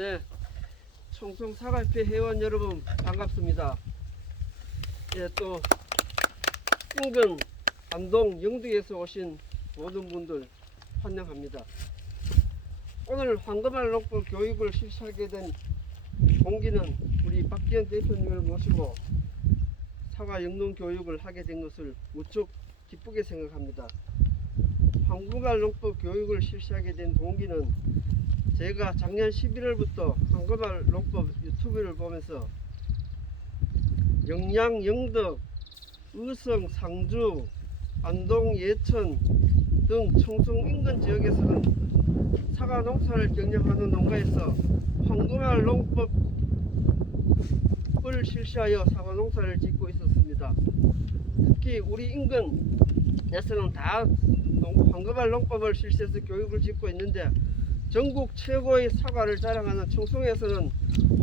네, 청송 사과협회 회원 여러분 반갑습니다. 예, 또 인근 안동 영등에서 오신 모든 분들 환영합니다. 오늘 황금알 농법 교육을 실시하게 된 동기는 우리 박기현 대표님을 모시고 사과 영농 교육을 하게 된 것을 무척 기쁘게 생각합니다. 황금알 농법 교육을 실시하게 된 동기는 제가 작년 11월부터 황금알 농법 유튜브를 보면서 영양, 영덕, 의성, 상주, 안동, 예천 등 청송 인근 지역에서는 사과 농사를 경영하는 농가에서 황금알 농법을 실시하여 사과 농사를 짓고 있었습니다. 특히 우리 인근에서는 다 황금알 농법을 실시해서 교육을 짓고 있는데 전국 최고의 사과를 자랑하는 청송에서는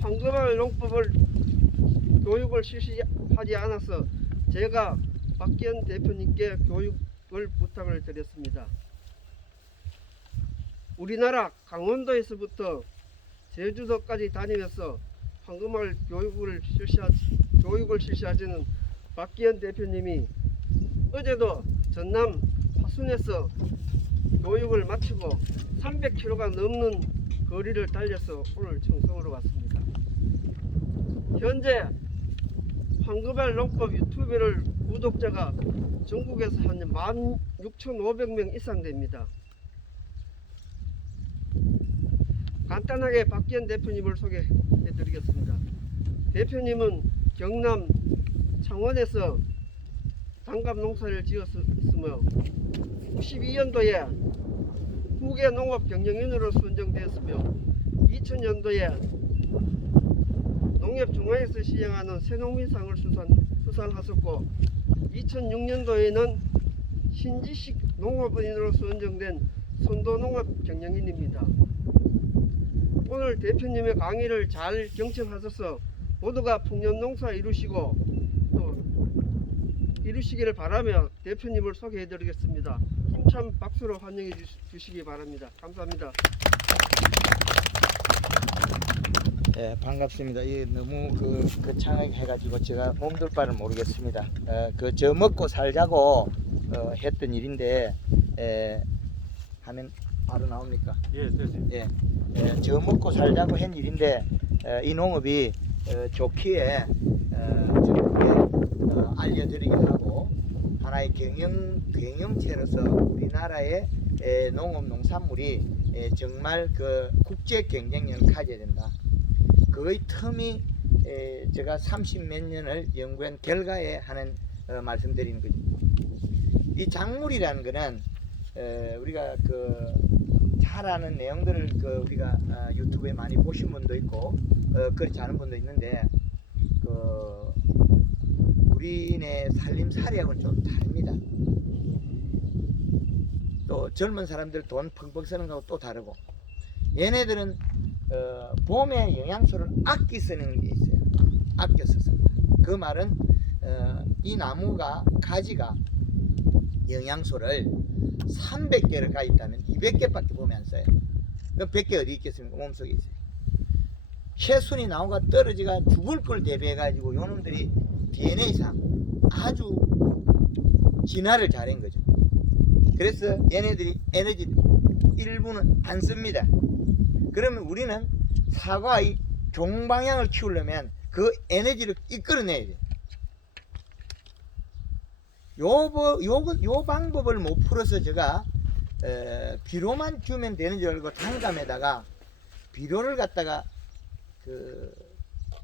황금알 농법을 교육을 실시하지 않아서 제가 박기현 대표님께 교육을 부탁을 드렸습니다. 우리나라 강원도에서부터 제주도까지 다니면서 황금알 교육을 실시하시는 박기현 대표님이 어제도 전남 화순에서 교육을 마치고 300km가 넘는 거리를 달려서 오늘 청송으로 왔습니다. 현재 황금알 농법 유튜브를 구독자가 전국에서 한 16,500명 이상 됩니다. 간단하게 박기현 대표님을 소개해 드리겠습니다. 대표님은 경남 창원에서 단감 농사를 지었으며 92년도에 국외 농업 경영인으로 선정되었으며 2000년도에 농협중앙에서 시행하는 새농민상을 수상하셨고 2006년도에는 신지식 농업인으로 선정된 선도농업 경영인입니다. 오늘 대표님의 강의를 잘 경청하셔서 모두가 풍년농사 이루시고 또 이루시기를 바라며 대표님을 소개해 드리겠습니다. 힘찬 박수로 환영해 주시기 바랍니다. 감사합니다. 예, 반갑습니다. 너무 창해가지고 제가 몸둘 바를 모르겠습니다. 저 먹고 살자고 했던 일인데 하면 바로 나옵니까? 예, 됐습니다. 저 먹고 살자고 한 일인데 이 농업이 좋기에 알려드리기도 하고 하나의 경영체로서 우리나라의 농업 농산물이 정말 국제 경쟁력을 가져야 된다. 그의 텀이 제가 30몇 년을 연구한 결과에 하는 말씀드리는 거죠. 이 작물이라는 거는 우리가 잘 아는 내용들을 우리가 유튜브에 많이 보신 분도 있고 그렇지 않은 분도 있는데 우리네 살림살이하고는 좀 다릅니다. 또 젊은 사람들 돈 펑펑 쓰는 거하고 또 다르고 얘네들은 봄에 영양소를 아끼 쓰는 게 있어요. 아껴 썼습니다. 그 말은 이 나무가 가지가 영양소를 300개를 가 있다면 200개밖에 봄에 안 써요. 그럼 100개 어디 있겠습니까? 몸속에 있어요. 최순이 나무가 떨어지가 죽을 걸 대비해 가지고 요놈들이 DNA상 아주 진화를 잘한 거죠. 그래서 얘네들이 에너지 일부는 안 씁니다. 그러면 우리는 사과의 종방향을 키우려면 그 에너지를 이끌어내야 돼요. 요 방법을 못 풀어서 제가 비료만 주면 되는 줄 알고 단감에다가 비료를 갖다가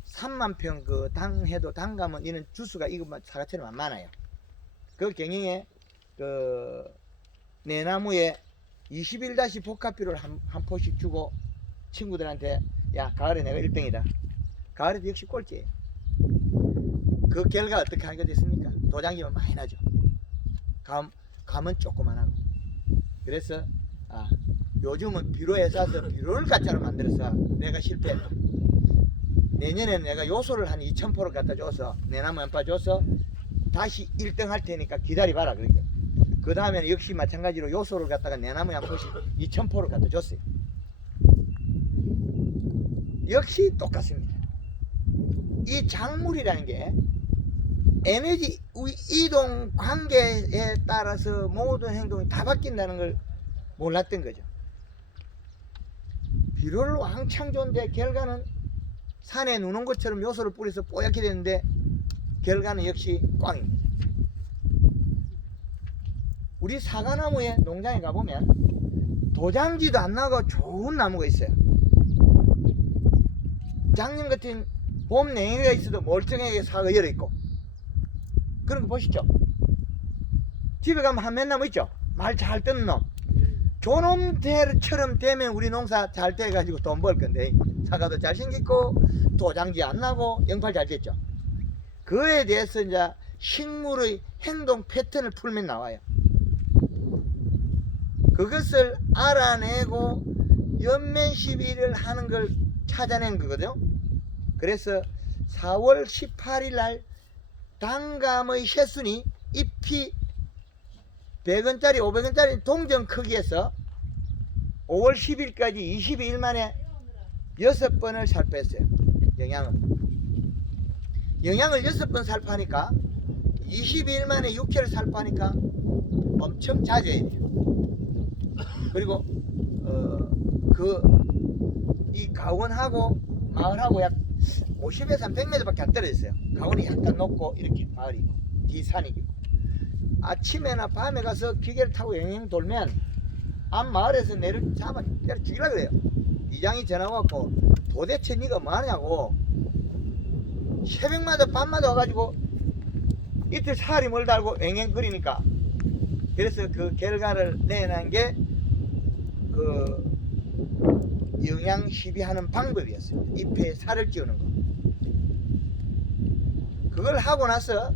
3만 평 당해도 단감은 이는 주스가 이것만 사과처럼 안 많아요. 그 경영에 내 나무에 21다시 복합비료를 한 포씩 주고 친구들한테 야 가을에 내가 1등이다. 가을에도 역시 꼴찌예요. 그 결과 어떻게 하게 됐습니까? 도장기면 많이 나죠. 감은 조그만 하고. 그래서 요즘은 비료에 싸서 비료를 가짜로 만들어서 내가 실패했다. 내년에는 내가 요소를 한 2000포를 갖다 줘서 내 나무 연파 줘서 다시 1등 할 테니까 기다려봐라. 그러니까 그 다음에는 역시 마찬가지로 요소를 갖다가 내 나무 한 포씩 2000포를 갖다 줬어요. 역시 똑같습니다. 이 작물이라는 게 에너지 이동 관계에 따라서 모든 행동이 다 바뀐다는 걸 몰랐던 거죠. 비료를 왕창 줬는데 결과는 산에 누는 것처럼 요소를 뿌려서 뽀얗게 되는데 결과는 역시 꽝입니다. 우리 사과나무의 농장에 가보면 도장지도 안 나고 좋은 나무가 있어요. 작년 같은 봄 냉해가 있어도 멀쩡하게 사과 열어있고 그런 거 보시죠. 집에 가면 한 맨나무 있죠. 말 잘 듣는 놈. 저놈들처럼 되면 우리 농사 잘 돼가지고 돈 벌 건데 사과도 잘생겼고 도장지 안 나고 영팔 잘 됐죠. 그에 대해서 이제 식물의 행동 패턴을 풀면 나와요. 그것을 알아내고 연면 시비를 하는 걸 찾아낸 거거든요. 그래서 4월 18일 날 단감의 새순이 잎이 100원짜리 500원짜리 동전 크기에서 5월 10일까지 22일 만에 6번을 살포했어요. 영양을 6번 살포하니까 22일 만에 6회를 살포하니까 엄청 잦아야 돼요. 그리고 이 가원하고 마을하고 약 50에서 100m 밖에 안 떨어졌어요. 가원이 약간 높고 이렇게 마을이 있고 뒤 산이 있고 아침에나 밤에 가서 기계를 타고 영영 돌면 앞 마을에서 내를 잡아 때려 죽이라 그래요. 이장이 전화 왔고 도대체 네가 뭐하냐고 새벽마다 밤마다 와가지고 이틀 사흘이 멀다 알고 앵앵거리니까 그래서 그 결과를 내놓은 게 그 영양 시비하는 방법이었습니다. 잎에 살을 찌우는 거. 그걸 하고 나서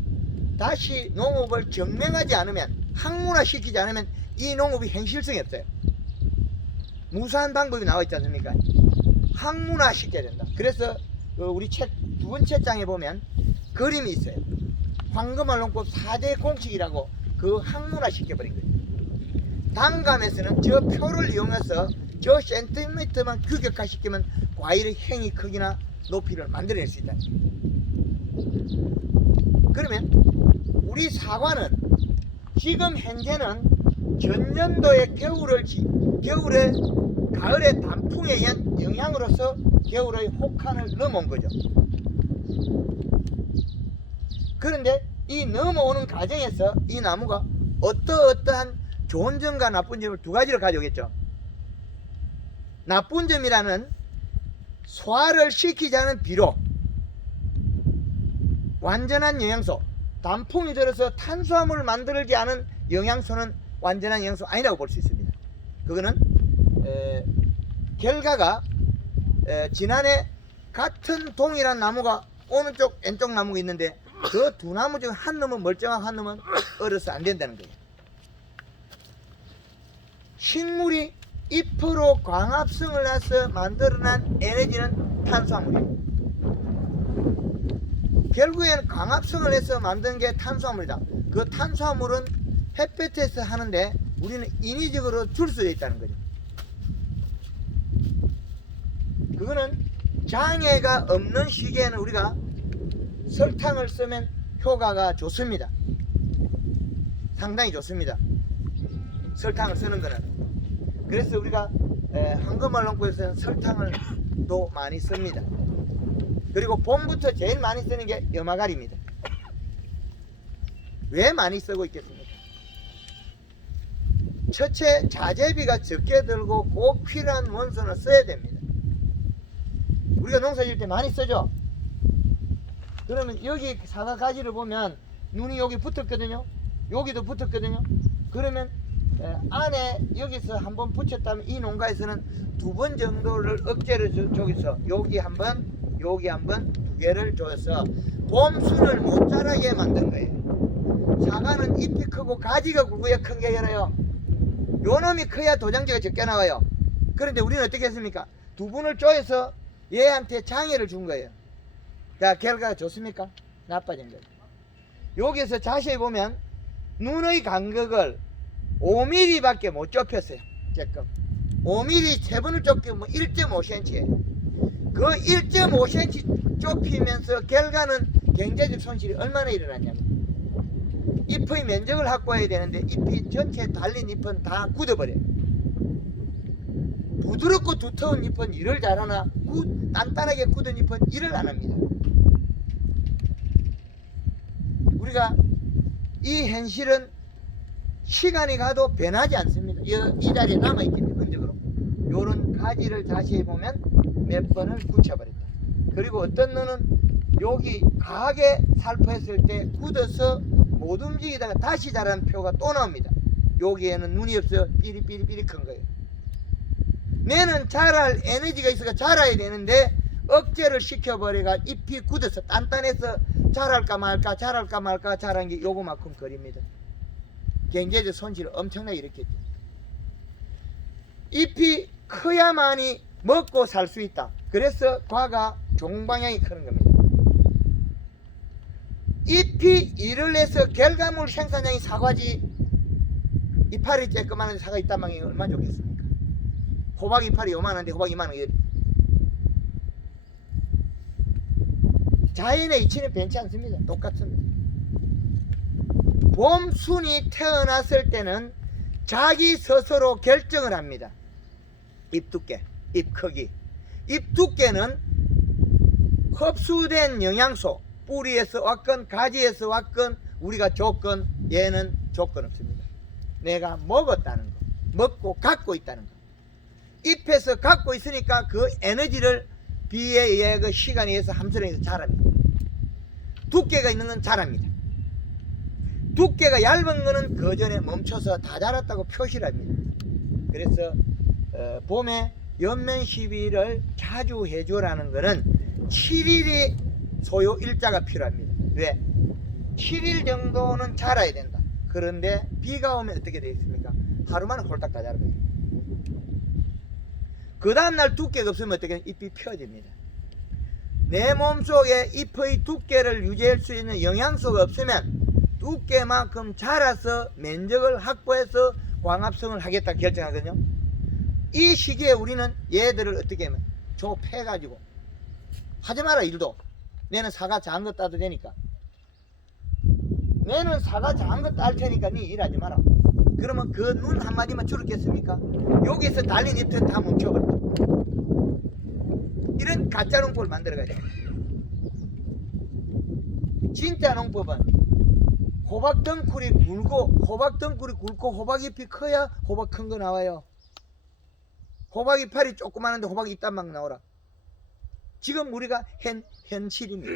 다시 농업을 증명하지 않으면 학문화 시키지 않으면 이 농업이 현실성이 없어요. 무수한 방법이 나와 있지 않습니까? 학문화 시켜야 된다. 그래서 우리 책 두 번째 장에 보면 그림이 있어요. 황금알 농법 4대 공식이라고 그 학문화 시켜버린 거예요. 단감에서는 저 표를 이용해서 저 센티미터만 규격화시키면 과일의 행위 크기나 높이를 만들어낼 수 있다. 그러면 우리 사과는 지금 현재는 전년도에 겨울에 가을의 단풍에 의한 영향으로서 겨울의 혹한을 넘어온 거죠. 그런데 이 넘어오는 과정에서 이 나무가 어떠한 좋은 점과 나쁜 점을 두 가지로 가져오겠죠. 나쁜 점이라는 소화를 시키지 않은 비료, 완전한 영양소, 단풍이 들어서 탄수화물을 만들지 않은 영양소는 완전한 영양소 아니라고 볼 수 있습니다. 그거는 결과가 지난해 같은 동일한 나무가 어느 쪽 왼쪽 나무가 있는데 그 두 나무 중 한 놈은 멀쩡하고 한 놈은 얼어서 안 된다는 거예요. 식물이 잎으로 광합성을 해서 만들어낸 에너지는 탄수화물이에요. 결국에는 광합성을 해서 만든 게 탄수화물이다. 그 탄수화물은 햇볕에서 하는데 우리는 인위적으로 줄 수 있다는 거죠. 그거는 장애가 없는 시기에는 우리가 설탕을 쓰면 효과가 좋습니다. 상당히 좋습니다. 설탕을 쓰는 거는. 그래서 우리가 황금알 농법에서는 설탕을 또 많이 씁니다. 그리고 봄부터 제일 많이 쓰는 게 염화가리입니다. 왜 많이 쓰고 있겠습니까? 첫째, 자재비가 적게 들고 꼭 필요한 원소는 써야 됩니다. 우리가 농사 지을 때 많이 쓰죠. 그러면 여기 사과 가지를 보면 눈이 여기 붙었거든요. 여기도 붙었거든요. 그러면 안에 여기서 한번 붙였다면 이 농가에서는 2번 정도를 억제를 저기서 여기 한번 여기 한번 2개를 줘서 봄순을 못 자라게 만든 거예요. 사과는 잎이 크고 가지가 굵어야 큰 게 열어요. 요 놈이 커야 도장지가 적게 나와요. 그런데 우리는 어떻게 했습니까? 2분을 쪼여서 얘한테 장애를 준 거예요. 자, 결과가 좋습니까? 나빠진 거예요. 여기서 자세히 보면 눈의 간격을 5mm 밖에 못 좁혔어요. 조금 5mm 3번을 좁히면 1.5cm예요. 그 1.5cm 좁히면서 결과는 경제적 손실이 얼마나 일어났냐면 잎의 면적을 확보해야 되는데 잎이 전체 달린 잎은 다 굳어버려요. 부드럽고 두터운 잎은 일을 잘하나 단단하게 굳은 잎은 일을 안 합니다. 우리가 이 현실은 시간이 가도 변하지 않습니다. 이 자리에 남아있기 때문에 흔적으로 요런 가지를 자세히 보면 몇 번을 굳혀버렸다. 그리고 어떤 놈은 여기 강하게 살포했을 때 굳어서 못 움직이다가 다시 자라는 표가 또 나옵니다. 여기에는 눈이 없어 삐리삐리삐리 큰 거예요. 내는 자랄 에너지가 있어서 자라야 되는데 억제를 시켜버려가 잎이 굳어서 단단해서 자랄까 말까 자랄까 말까 자란 게 요거만큼 거립니다. 경제적 손실을 엄청나게 일으켰죠. 잎이 커야만이 먹고 살 수 있다. 그래서 과가 종방향이 크는 겁니다. 잎이 일을 해서 결과물 생산량이 사과지 이파리 쬐끄만한데 사과 이따망이 얼마나 좋겠습니까? 호박 이파리 요만한데 호박 이만한 게 자연의 이치는 변치 않습니다. 똑같습니다. 봄순이 태어났을 때는 자기 스스로 결정을 합니다. 잎 두께, 잎 크기. 잎 두께는 흡수된 영양소, 뿌리에서 왔건 가지에서 왔건 우리가 조건, 얘는 조건 없습니다. 내가 먹었다는 거, 먹고 갖고 있다는 거. 잎에서 갖고 있으니까 그 에너지를 비에 의해 그 시간에 의해서 함수령에서 자랍니다. 두께가 있는 건 자랍니다. 두께가 얇은 거는 그 전에 멈춰서 다 자랐다고 표시를 합니다. 그래서 봄에 연면 시비를 자주 해줘라는 거는 7일이 소요 일자가 필요합니다. 왜? 7일 정도는 자라야 된다. 그런데 비가 오면 어떻게 되겠습니까? 하루만에 홀딱 다 자라요. 그 다음날 두께가 없으면 어떻게 잎이 펴집니다. 내 몸속에 잎의 두께를 유지할 수 있는 영양소가 없으면 두께만큼 자라서 면적을 확보해서 광합성을 하겠다 결정하거든요. 이 시기에 우리는 얘들을 어떻게 하면 좁혀가지고 하지 마라 일도. 내는 사과 작은 거 따도 되니까. 내는 사과 작은 거 딸 테니까 니 일하지 마라. 그러면 그 눈 한마디만 줄었겠습니까? 여기서 달린 잎은 다 멈춰버렸죠. 이런 가짜 농법을 만들어가야 돼. 진짜 농법은 호박 덩굴이 굵고 호박잎이 커야 호박 큰 거 나와요. 호박 이파리 조그마한데 호박 이딴 막 나오라. 지금 우리가 현실입니다.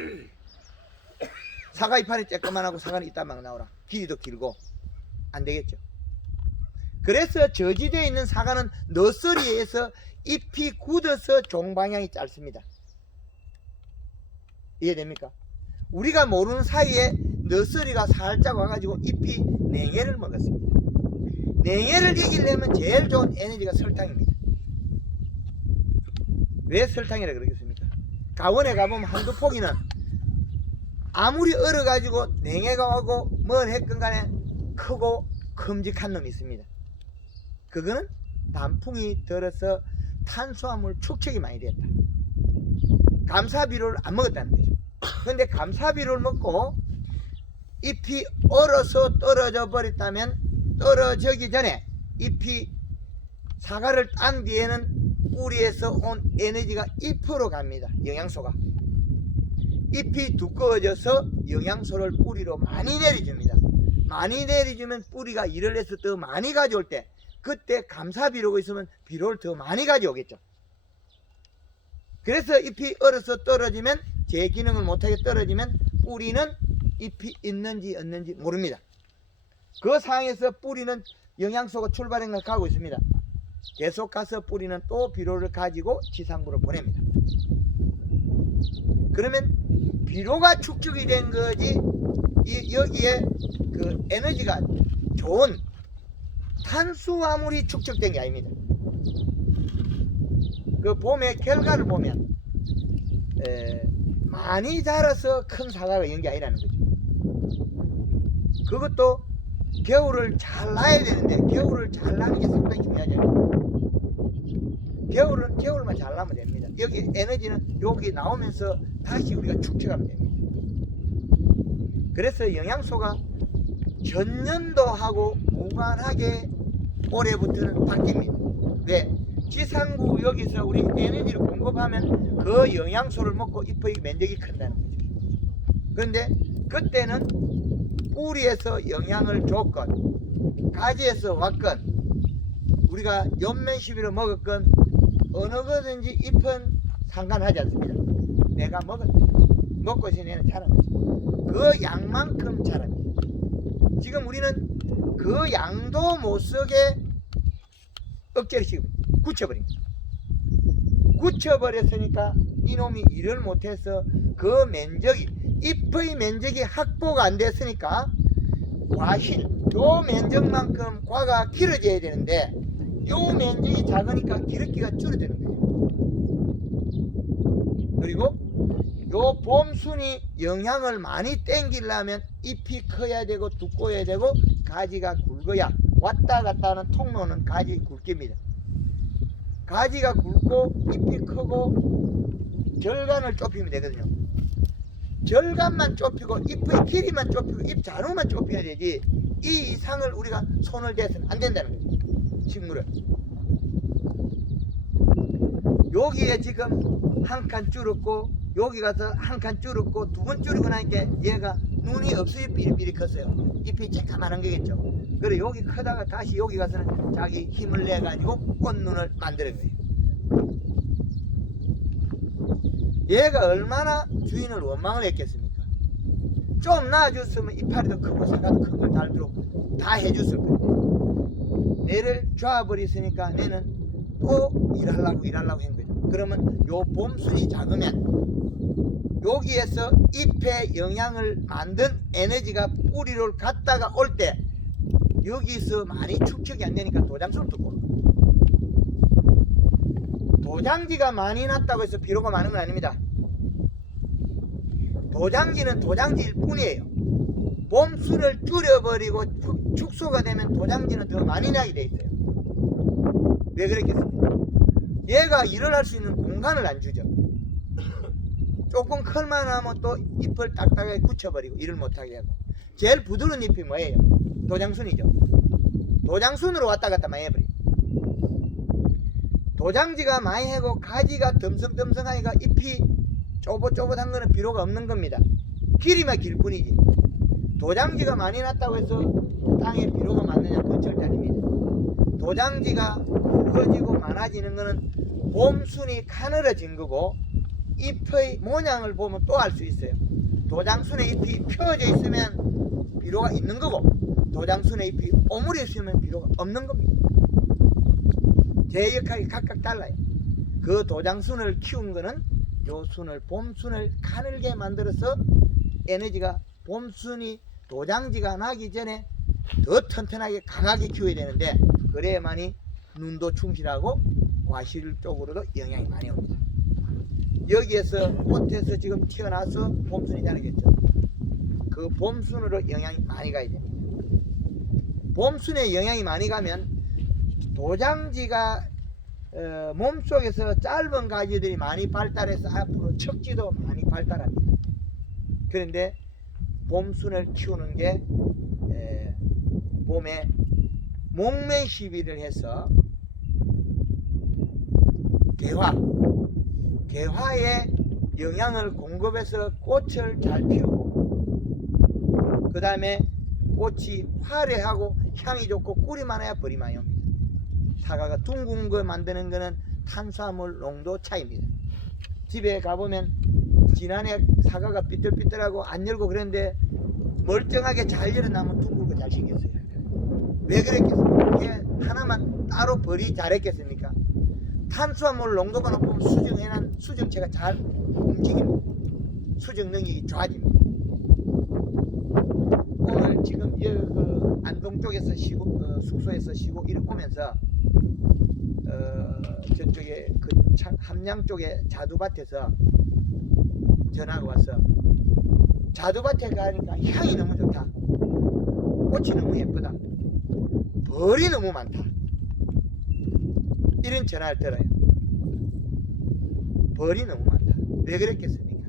사과 이파리 조그만하고 사과는 이딴 막 나오라. 길이도 길고 안 되겠죠. 그래서 저지대에 있는 사과는 너스리에서 잎이 굳어서 종방향이 짧습니다. 이해됩니까? 우리가 모르는 사이에 너스리가 살짝 와가지고 잎이 냉해를 먹었습니다. 냉해를 이기려면 제일 좋은 에너지가 설탕입니다. 왜 설탕이라 그러겠습니까? 가원에 가보면 한두 포기는 아무리 얼어가지고 냉해가 오고 뭘 했건 간에 크고 큼직한 놈이 있습니다. 그거는 단풍이 들어서 탄수화물 축적이 많이 됐다. 감사비료를 안 먹었다는 거죠. 근데 감사비료를 먹고 잎이 얼어서 떨어져 버렸다면 떨어지기 전에 잎이 사과를 딴 뒤에는 뿌리에서 온 에너지가 잎으로 갑니다. 영양소가. 잎이 두꺼워져서 영양소를 뿌리로 많이 내려줍니다. 많이 내려주면 뿌리가 일을 해서 더 많이 가져올 때 그때 감사비료가 있으면 비료를 더 많이 가져오겠죠. 그래서 잎이 얼어서 떨어지면 제 기능을 못하게 떨어지면 뿌리는 잎이 있는지 없는지 모릅니다. 그 상황에서 뿌리는 영양소가 출발해 가고 있습니다. 계속 가서 뿌리는 또 비료를 가지고 지상부로 보냅니다. 그러면 비료가 축적이 된 거지 여기에 그 에너지가 좋은 탄수화물이 축적된 게 아닙니다. 그 봄의 결과를 보면 많이 자라서 큰 사과가 있는 게 아니라는 거죠. 그것도 겨울을 잘 나야 되는데 겨울을 잘 나는 게 상당히 중요하죠. 겨울은 겨울만 잘 나면 됩니다. 여기 에너지는 여기 나오면서 다시 우리가 축적하면 됩니다. 그래서 영양소가 전년도하고 무관하게 올해부터는 바뀝니다. 왜? 지상구 여기서 우리 에너지를 공급하면 그 영양소를 먹고 잎의 면적이 큰다는 거죠. 그런데 그때는 뿌리에서 영양을 줬건 가지에서 왔건 우리가 연면 시비로 먹었건 어느 거든지 잎은 상관하지 않습니다. 내가 먹었다. 먹고 지내는 자란 거죠. 그 양만큼 자랍니다. 지금 우리는 그 양도 못 쓰게 억제를 시키고 굳혀버립니다. 굳혀버렸으니까 이놈이 일을 못해서 그 면적이 잎의 면적이 확보가 안 됐으니까 과실 요 면적만큼 과가 길어져야 되는데 요 면적이 작으니까 기름기가 줄어드는 거예요. 그리고 요 봄순이 영양을 많이 땡기려면 잎이 커야 되고 두꺼워야 되고 가지가 굵어야 왔다 갔다 하는 통로는 가지 굵기입니다. 가지가 굵고 잎이 크고 절간을 좁히면 되거든요. 절간만 좁히고 잎의 길이만 좁히고 잎 자루만 좁혀야 되지 이 이상을 우리가 손을 대서는 안 된다는 거죠. 식물을 여기에 지금 한 칸 줄었고 여기 가서 한 칸 줄었고 두 번 줄이고 나니까 얘가 눈이 없어요. 삐리삐리 컸어요. 잎이 쬐까만한 거겠죠. 그래 여기 크다가 다시 여기 가서는 자기 힘을 내 가지고 꽃눈을 만드는 거예요. 얘가 얼마나 주인을 원망을 했겠습니까? 좀 낳아줬으면 이파리도 크고 사과도 큰 걸 달도록 다 해줬을 거예요. 얘를 줘버렸으니까 얘는 또 일하려고 한 거죠. 그러면 요 봄순이 작으면 여기에서 잎에 영양을 만든 에너지가 뿌리로 갔다가 올 때 여기서 많이 축적이 안 되니까 도장수를 뜯고 도장지가 많이 났다고 해서 비료가 많은 건 아닙니다. 도장지는 도장지일 뿐이에요. 봄순을 줄여버리고 축소가 되면 도장지는 더 많이 나게 돼 있어요. 왜 그랬겠습니까? 얘가 일을 할 수 있는 공간을 안 주죠. 조금 클만 하면 또 잎을 딱딱하게 굳혀버리고 일을 못하게 하고. 제일 부드러운 잎이 뭐예요? 도장순이죠. 도장순으로 왔다 갔다 많이 해버려. 도장지가 많이 하고 가지가 덤성덤성하니까 잎이 쪼봇쪼봇한 거는 필요가 없는 겁니다. 길이만 길 뿐이지. 도장지가 많이 났다고 해서 땅에 비료가 많느냐? 그건 절대 아닙니다. 도장지가 굵어지고 많아지는 거는 봄순이 가늘어진 거고 잎의 모양을 보면 또 알 수 있어요. 도장순의 잎이 펴져 있으면 비료가 있는 거고 도장순의 잎이 오므려 있으면 비료가 없는 겁니다. 제 역할이 각각 달라요. 그 도장순을 키운 거는 요 순을 봄순을 가늘게 만들어서 에너지가 봄순이 도장지가 나기 전에 더 튼튼하게 강하게 키워야 되는데 그래야만이 눈도 충실하고 과실 쪽으로도 영향이 많이 옵니다. 여기에서 꽃에서 지금 튀어나와서 봄순이 자라겠죠. 그 봄순으로 영향이 많이 가야 됩니다. 봄순에 영향이 많이 가면 도장지가 몸속에서 짧은 가지들이 많이 발달해서 앞으로 척지도 많이 발달합니다. 그런데 봄순을 키우는 게 봄에 목매 시비를 해서 개화에 영양을 공급해서 꽃을 잘 피우고 그 다음에 꽃이 화려하고 향이 좋고 꿀이 많아야 벌이 많이 옵니다. 사과가 둥근 거 만드는 거는 탄수화물 농도 차이입니다. 집에 가보면 지난해 사과가 삐뚤삐뚤하고 안 열고 그랬는데 멀쩡하게 잘 열어나면 둥글고 잘 생겼어요. 왜 그랬겠습니까? 걔 하나만 따로 벌이 잘했겠습니까? 탄수화물 농도가 높으면 수정해놓은 수정체가 잘 움직입니다. 수정 능력이 좋아집니다. 오늘 지금 그 안동 쪽에서 쉬고 숙소에서 쉬고 이렇게 오면서 저쪽에 그 함양 쪽에 자두밭에서 전화가 와서 자두밭에 가니까 향이 너무 좋다. 꽃이 너무 예쁘다. 벌이 너무 많다. 이런 전화를 들어요. 벌이 너무 많다. 왜 그랬겠습니까?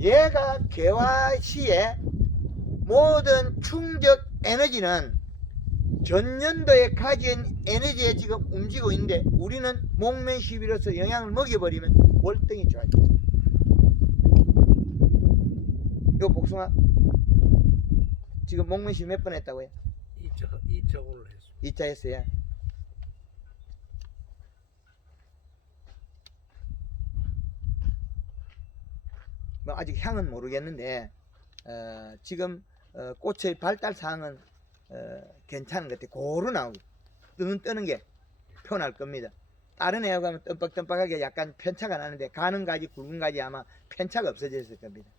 얘가 개화 시에 모든 충적 에너지는 전년도에 가진 에너지에 지금 움직이고 있는데 우리는 목면 시비로서 영향을 먹여버리면 월등히 좋아집니다. 요 복숭아 지금 목면 시비 몇 번 했다고요? 2차 오늘 했어. 2차 했어요. 뭐 아직 향은 모르겠는데 지금 꽃의 발달 사항은 괜찮은 것 같아요. 고루 나오고 눈 뜨는 게 표현할 겁니다. 다른 애하고 가면 뜸뻑뜸뻑하게 약간 편차가 나는데 가는 가지 굵은 가지 아마 편차가 없어졌을 겁니다.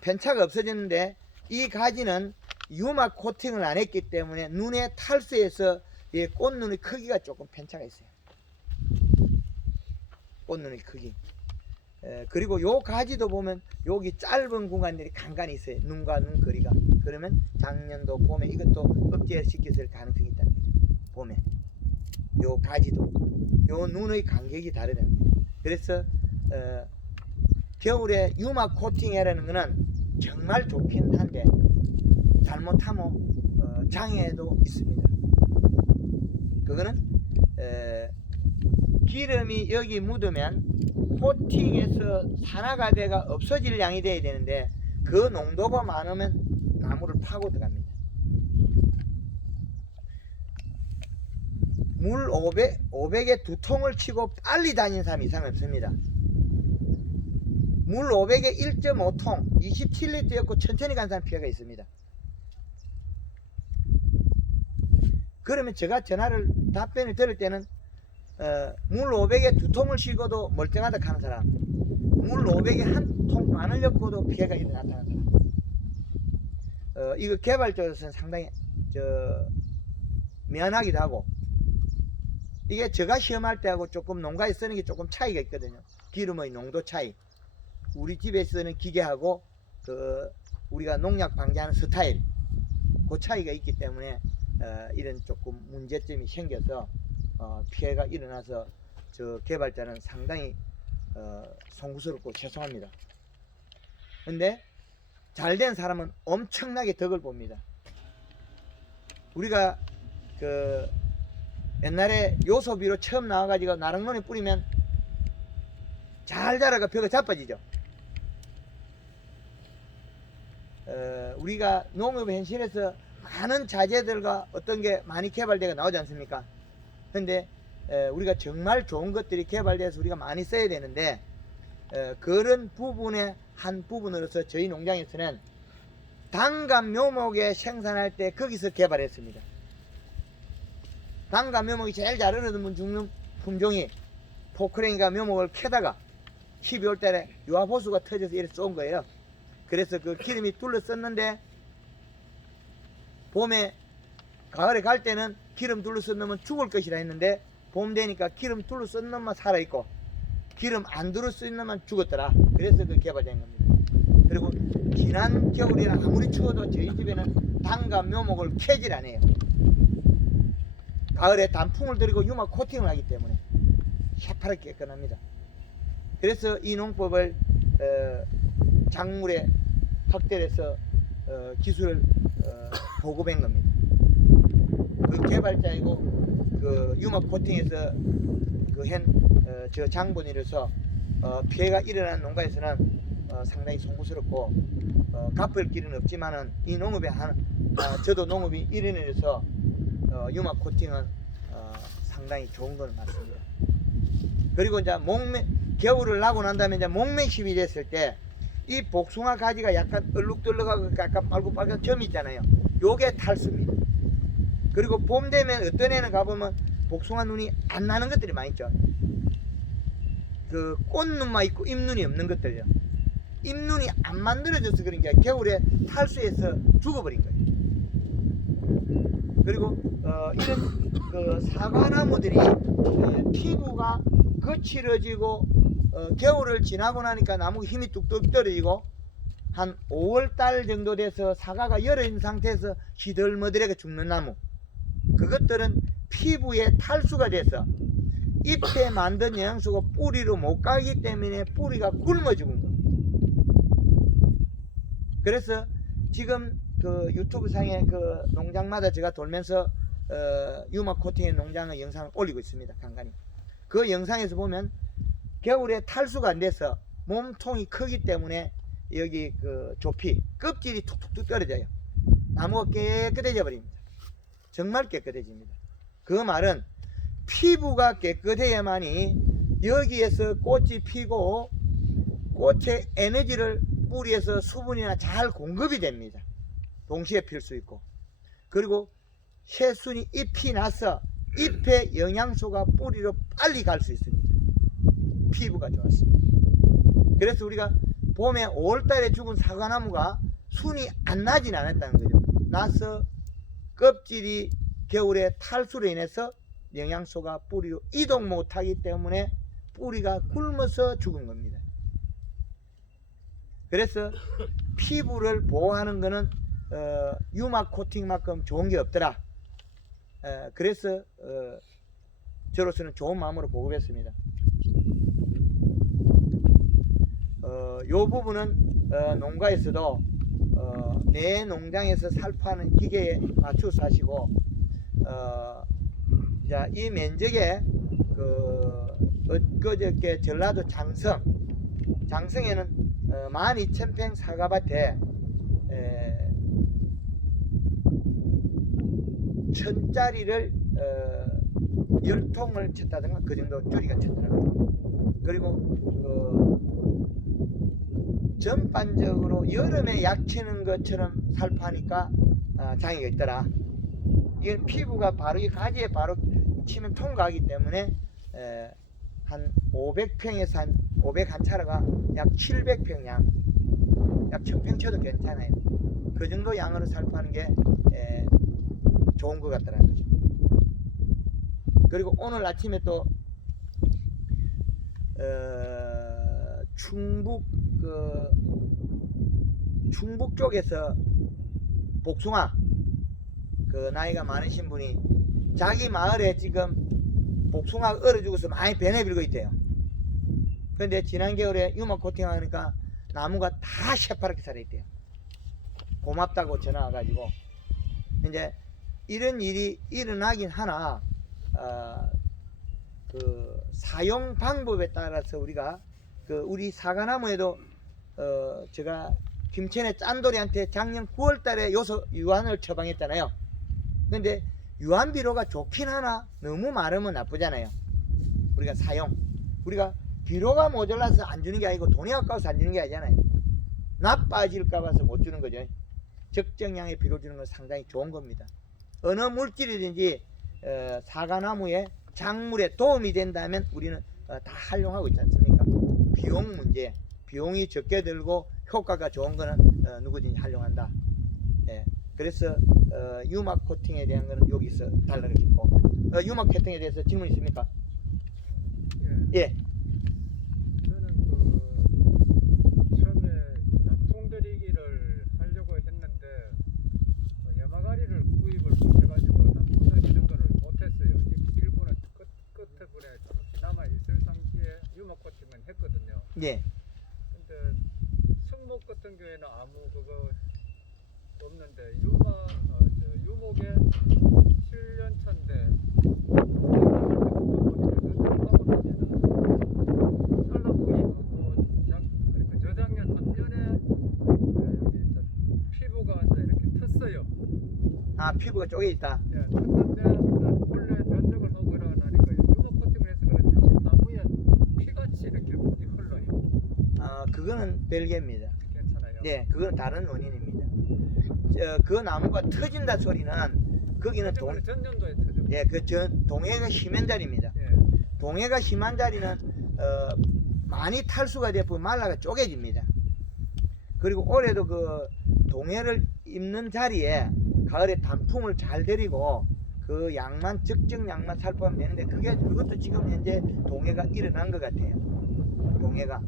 편차가 없어졌는데 이 가지는 유막 코팅을 안 했기 때문에 눈의 탈수에서 이 꽃눈의 크기가 조금 편차가 있어요. 꽃눈의 크기. 그리고 요 가지도 보면 여기 짧은 공간들이 간간히 있어요. 눈과 눈 거리가. 그러면 작년도 봄에 이것도 억제시켰을 가능성이 있다는 거죠. 봄에 요 가지도 요 눈의 간격이 다르다는 거예요. 그래서 겨울에 유막 코팅이라는 거는 정말 좋긴 한데 잘못하면 장애도 있습니다. 그거는 기름이 여기 묻으면 코팅에서 산화가대가 없어질 양이 돼야 되는데 그 농도가 많으면 나무를 파고 들어갑니다. 물 500에 2통을 치고 빨리 다니는 사람 이상 없습니다. 물 500에 1.5통 27리터였고 천천히 간 사람 피해가 있습니다. 그러면 제가 답변을 들을 때는 물 500에 2통을 싣고도 멀쩡하다 하는 사람, 물 500에 1통 반을 엮고도 피해가 일어났다는 사람, 이거 개발자로서는 상당히 미안하기도 하고, 이게 제가 시험할 때하고 조금 농가에 쓰는 게 조금 차이가 있거든요. 기름의 농도 차이. 우리 집에 쓰는 기계하고 우리가 농약 방지하는 스타일, 그 차이가 있기 때문에 이런 조금 문제점이 생겨서 피해가 일어나서 저 개발자는 상당히 송구스럽고 죄송합니다. 근데 잘된 사람은 엄청나게 덕을 봅니다. 우리가 옛날에 요소비로 처음 나와가지고 나랑론에 뿌리면 잘 자라가 벼가 자빠지죠. 우리가 농업 현실에서 많은 자재들과 어떤 게 많이 개발되어 나오지 않습니까? 근데 우리가 정말 좋은 것들이 개발돼서 우리가 많이 써야 되는데 그런 부분의 한 부분으로서 저희 농장에서는 단감 묘목에 생산할 때 거기서 개발했습니다. 단감 묘목이 제일 잘 얻어먹는 품종이 포크랭이가 묘목을 캐다가 12월 달에 유화보수가 터져서 이렇게 쏜 거예요. 그래서 그 기름이 둘러썼는데 봄에 가을에 갈 때는 기름 둘러쓴 놈은 죽을 것이라 했는데 봄 되니까 기름 둘러쓴 놈만 살아있고 기름 안 둘러쓴 놈만 죽었더라. 그래서 그 개발된 겁니다. 그리고 지난 겨울이나 아무리 추워도 저희 집에는 단감 묘목을 캐질 안 해요. 가을에 단풍을 들이고 유막 코팅을 하기 때문에 새파랗게 깨끗합니다. 그래서 이 농법을 작물에 확대해서 기술을 보급한 겁니다. 그 개발자이고 그 유막 코팅에서 저 장본이로서 피해가 일어난 농가에서는 상당히 송구스럽고 갚을 길은 없지만은 이 농업에 저도 농업이 일인으로서 유막 코팅은 상당히 좋은 건 맞습니다. 그리고 이제 겨울을 나고 난 다음에 이제 목매십이 됐을 때 이 복숭아 가지가 약간 얼룩덜룩하고 약간 빨갛빨간 점이 있잖아요. 요게 탈수입니다. 그리고 봄 되면 어떤 애는 가보면 복숭아 눈이 안 나는 것들이 많이 있죠. 그 꽃눈만 있고 잎눈이 없는 것들요. 잎눈이 안 만들어져서 그런 게 겨울에 탈수해서 죽어버린 거예요. 그리고 이런 그 사과나무들이 피부가 거칠어지고 겨울을 지나고 나니까 나무가 힘이 뚝뚝 떨어지고 한 5월달 정도 돼서 사과가 열어있는 상태에서 시들머들하게 죽는 나무, 그것들은 피부에 탈수가 돼서 잎에 만든 영양소가 뿌리로 못 가기 때문에 뿌리가 굶어 죽은 겁니다. 그래서 지금 그 유튜브 상에 그 농장마다 제가 돌면서 유마 코팅의 농장의 영상을 올리고 있습니다. 간간히. 그 영상에서 보면 겨울에 탈수가 안 돼서 몸통이 크기 때문에 여기 그 조피 껍질이 툭툭툭 떨어져요. 나무가 깨끗해져 버립니다. 정말 깨끗해집니다. 그 말은 피부가 깨끗해야만이 여기에서 꽃이 피고 꽃의 에너지를 뿌리에서 수분이나 잘 공급이 됩니다. 동시에 필 수 있고, 그리고 새순이 잎이 나서 잎의 영양소가 뿌리로 빨리 갈 수 있습니다. 피부가 좋았습니다. 그래서 우리가 봄에 5월달에 죽은 사과나무가 순이 안 나진 않았다는 거죠. 나서 껍질이 겨울에 탈수로 인해서 영양소가 뿌리로 이동 못하기 때문에 뿌리가 굶어서 죽은 겁니다. 그래서 피부를 보호하는 것은 유마 코팅만큼 좋은 게 없더라. 그래서 저로서는 좋은 마음으로 보급했습니다. 요 부분은 농가에서도 내 농장에서 살포하는 기계에 맞춰서 하시고, 자, 이 면적에 그저께 전라도 장성에는 12,000평 사과밭에 1,000짜리를 10통을 쳤다든가 그 정도 줄이가 쳤더라고요. 그리고 전반적으로 여름에 약 치는 것처럼 살포하니까 장애가 있더라. 이건 피부가 바로 이 가지에 바로 치면 통과하기 때문에 한 500평에서 한 500 한 차로가 약 700평 양, 약 1000평 쳐도 괜찮아요. 그 정도 양으로 살포하는 게 좋은 것 같더라고요. 그리고 오늘 아침에 또 충북 쪽에서 복숭아 그 나이가 많으신 분이 자기 마을에 지금 복숭아가 얼어 죽어서 많이 변해 빌고 있대요. 그런데 지난 겨울에 유마 코팅 하니까 나무가 다 새파랗게 살아있대요. 고맙다고 전화 와가지고. 이제 이런 일이 일어나긴 하나 그 사용 방법에 따라서 우리가 우리 사과나무에도 제가 김천의 짠돌이한테 작년 9월 달에 요소 유한을 처방했잖아요. 근데 유한 비료가 좋긴 하나 너무 많으면 나쁘잖아요. 우리가 우리가 비료가 모자라서 안 주는 게 아니고 돈이 아까워서 안 주는 게 아니잖아요. 나빠질까 봐서 못 주는 거죠. 적정량의 비료 주는 건 상당히 좋은 겁니다. 어느 물질이든지 사과나무의 작물에 도움이 된다면 우리는 다 활용하고 있지 않습니까? 비용 문제, 비용이 적게 들고 효과가 좋은 거는 누구든지 활용한다. 예. 그래서 유마 코팅에 대한 거는 여기서 달라를 짓고, 유마 코팅에 대해서 질문 있습니까? 예. 저는 처음에 단풍들이기를 하려고 했는데 야마가리를 구입을 못해가지고 단풍들이는 거를 못했어요. 일부는 끝에 분에 조금씩 남아 있을 상시에 유마 코팅은 했거든요. 예. 근데 성목 같은 경우에는 아무 그거 없는데 유목에 7년 차인데 탈락부위 그리고 저작년 한년에 여기 피부가 이제 이렇게 텄어요. 아, 피부가 쪼개 있다. 예, 텄는데 원래 전적을 하고 일어나니까 유목 코팅을 해서 그런지 지금 나무에 피같이 이렇게 물이 흘러요. 아, 그거는 별개입니다. 괜찮아요. 네, 그건 다른 원인입니다. 그 나무가 터진다 소리는 거기는 전년도에 터져. 예, 동해가 심한 자리입니다. 예. 동해가 심한 자리는 많이 탈수가 되고 말라가 쪼개집니다. 그리고 올해도 그 동해를 입는 자리에 가을에 단풍을 잘 들이고 그 양만 적정 양만 살포하면 되는데 그것도 지금 현재 동해가 일어난 것 같아요. 동해가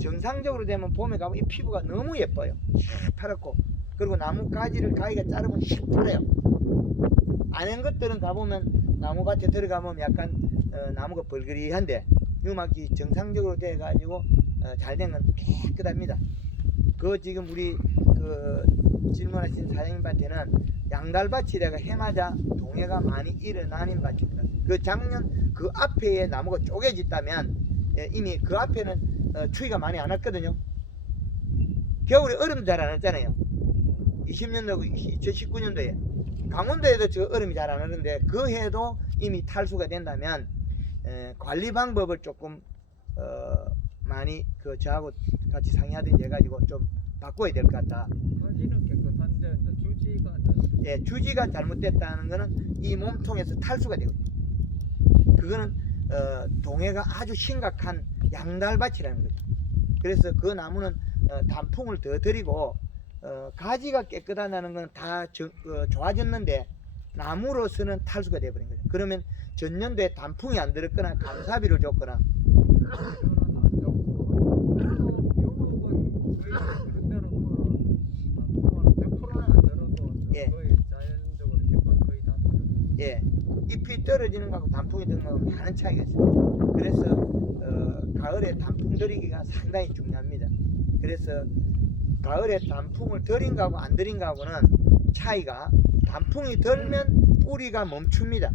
정상적으로 되면 봄에 가면 이 피부가 너무 예뻐요. 새파랗고, 그리고 나무 가지가 자르면 새파래요. 아는 것들은 가보면 나무밭에 들어가면 약간 나무가 벌거리한데 유막이 정상적으로 돼가지고 잘 된 건 깨끗합니다. 그 지금 우리 그 질문하신 사장님한테는 양달밭이라가 해마다 동해가 많이 일어나는 밭입니다. 그 작년 그 앞에 나무가 쪼개졌다면 이미 그 앞에는 추위가 많이 안 왔거든요. 겨울에 얼음도 잘 안 왔잖아요. 20년도 2019년도에 강원도에도 저 얼음이 잘 안 오는데 그 해도 이미 탈수가 된다면 관리 방법을 조금 많이 그 저하고 같이 상의하든지 해가지고 좀 바꿔야 될 것 같다. 가지는 깨끗한데 이제 주지가 이제 예, 주지가 잘못됐다는 거는 이 몸통에서 탈수가 되거든요. 그거는 동해가 아주 심각한 양달밭이라는 거죠. 그래서 그 나무는 단풍을 더 드리고 가지가 깨끗하다는 건 다 좋아졌는데 나무로서는 탈수가 되어버린 거죠. 그러면 전년도에 단풍이 안 들었거나 감사비를 줬거나 저는 안 좋고 요목은 거의 그런 대로 뭐 100%는 안 들어도 예. 거의 자연적으로 잎은 거의 다 들어. 예, 잎이 떨어지는 거하고 단풍이 드는 거하고 많은 차이가 있습니다. 그래서 가을에 단풍 들이기가 상당히 중요합니다. 그래서 가을에 단풍을 들인 거하고 안 들인 거하고는 차이가 단풍이 들면 뿌리가 멈춥니다.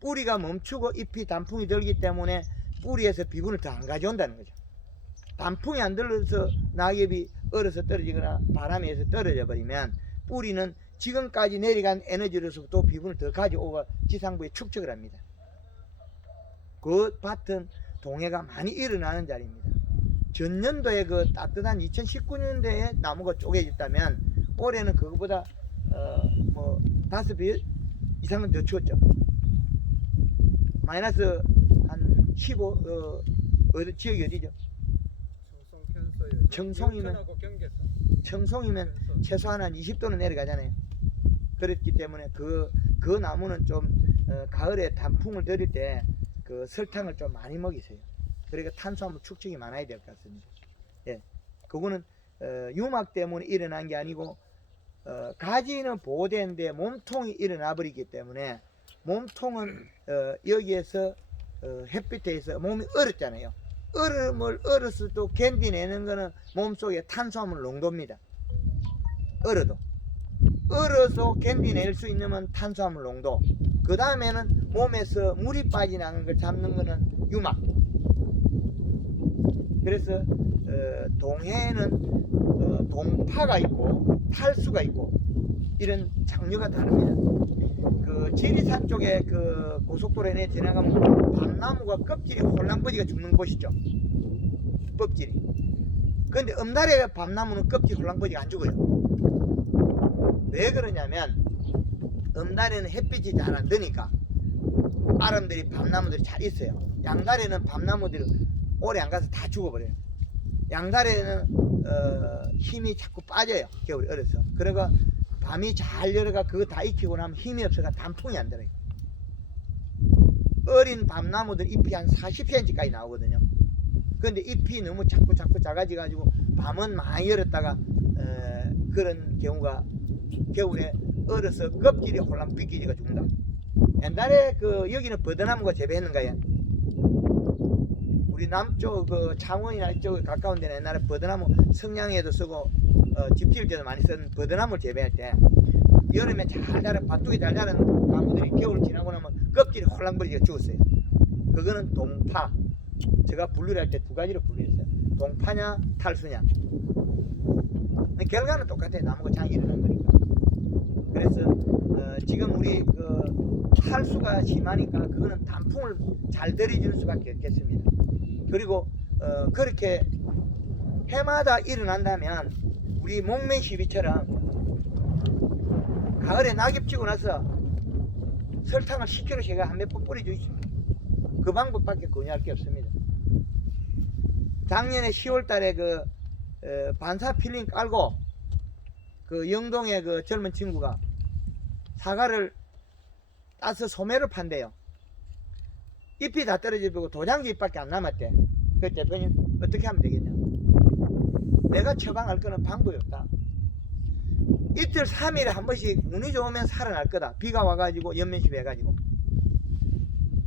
뿌리가 멈추고 잎이 단풍이 들기 때문에 뿌리에서 비군을 더 안 가져온다는 거죠. 단풍이 안 들어서 낙엽이 얼어서 떨어지거나 바람에 의해서 떨어져 버리면 뿌리는 지금까지 내려간 에너지로서 또 비군을 더 가져오고 지상부에 축적을 합니다. 그 밭은 동해가 많이 일어나는 자리입니다. 전년도에 그 따뜻한 2019년도에 나무가 쪼개졌다면 올해는 그거보다 뭐 5배 이상은 더 추웠죠. 마이너스 한 15 지역이 어디죠? 청송 편서요. 청송이면- 영천하고 경계선. 청송이면 편서. 최소한 한 20도는 내려가잖아요. 그렇기 때문에 그 나무는 좀 가을에 단풍을 들일 때 그 설탕을 좀 많이 먹이세요. 그러니까 탄수화물 축적이 많아야 될 것 같습니다. 예, 그거는 유막 때문에 일어난 게 아니고 가지는 보호되는데 몸통이 일어나 버리기 때문에 몸통은 여기에서 햇빛에서 몸이 얼었잖아요. 얼음을 얼었을 때 견디내는 거는 몸속에 탄수화물 농도입니다. 얼어도 얼어서 견디낼 수 있는 건 탄수화물 농도. 그 다음에는 몸에서 물이 빠지나는 걸 잡는 거는 유막. 그래서 동해는 동파가 있고 탈수가 있고 이런 장류가 다릅니다. 그 지리산 쪽에 그 고속도로에 지나가면 밤나무가 껍질이 홀랑거지가 죽는 곳이죠. 껍질이. 그런데 엄달에 밤나무는 껍질 홀랑거지가 안 죽어요. 왜 그러냐면 엄달에는 햇빛이 잘 안 드니까 아름들이 밤나무들이 잘 있어요. 양달에는 밤나무들이 오래 안 가서 다 죽어버려요. 양달에는 힘이 자꾸 빠져요. 겨울에 얼어서. 그러니까 밤이 잘 열어가 그거 다 익히고 나면 힘이 없어가 단풍이 안 들어요. 어린 밤나무들 잎이 한 40cm까지 나오거든요. 그런데 잎이 너무 자꾸 작아져 가지고 밤은 많이 열었다가 그런 경우가 겨울에 얼어서 껍질이 홀랑 삐끼지가 죽는다. 옛날에 그 여기는 버드나무가 재배했는가요? 우리 남쪽 그 창원이나 이쪽 가까운 데는 옛날에 버드나무 성냥에도 쓰고 집 지을 때도 많이 쓰는 버드나무를 재배할 때 여름에 잘 자라 밭두개 잘 자란 나무들이 겨울 지나고 나면 껍질이 홀랑거리가 죽었어요. 그거는 동파. 제가 분류를 할 때 두 가지로 분류했어요. 동파냐 탈수냐. 결과는 똑같아요. 나무가 잘 일어난 거니까. 그래서 지금 우리 그 탈수가 심하니까 그거는 단풍을 잘 들여줄 수밖에 없겠습니다. 그리고 그렇게 해마다 일어난다면 우리 목매 시비처럼 가을에 낙엽 지고 나서 설탕을 10kg씩 한 몇 번 뿌려주십시오. 그 방법밖에 권유할 게 없습니다. 작년에 10월 달에 그 반사 필링 깔고 그 영동의 그 젊은 친구가 사과를 따서 소매를 판대요. 잎이 다 떨어지고 도장지 잎밖에 안 남았대. 그 대표님 어떻게 하면 되겠냐? 내가 처방할 거는 방법이 없다. 이틀 3일에 한 번씩 운이 좋으면 살아날 거다. 비가 와가지고 연면시 해가지고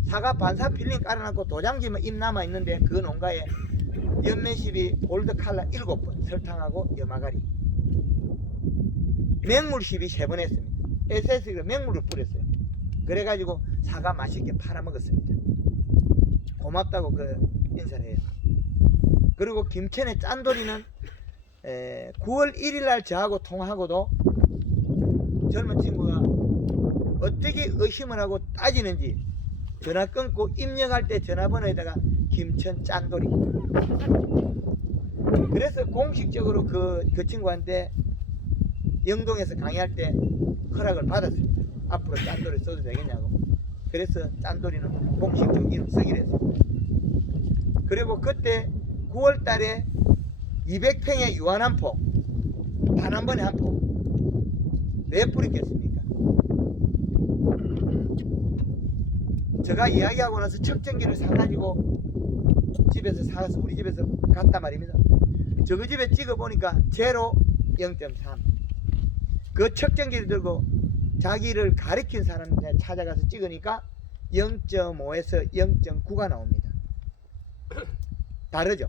사과 반사 필링 깔아놓고 도장지면 잎 남아 있는데 그 농가에 연면십이 골드 칼라 7번, 설탕하고 염화가리, 맹물십이 3번 했습니다. SS가 맹물을 뿌렸어요. 그래가지고 사과 맛있게 팔아먹었습니다. 고맙다고 그 인사를 해요. 그리고 김천의 짠돌이는 9월 1일 날 저하고 통화하고도 젊은 친구가 어떻게 의심을 하고 따지는지 전화 끊고 입력할 때 전화번호에다가 김천 짠돌이. 그래서 공식적으로 그 친구한테 영동에서 강의할 때 허락을 받았습니다. 앞으로 짠돌이 써도 되겠냐고. 그래서 짠돌이는 공식적 이름 쓰기로 했습니다. 그리고 그때 9월 달에 200평의 유한 한 포, 단 한 번에 한 포. 왜 뿌렸겠습니까? 제가 이야기하고 나서 척전기를 사가지고 집에서 사가서 우리 집에서 갔단 말입니다. 저그 집에 찍어보니까 제로 0.3. 그 척전기를 들고 자기를 가리킨 사람한테 찾아가서 찍으니까 0.5에서 0.9가 나옵니다. 다르죠?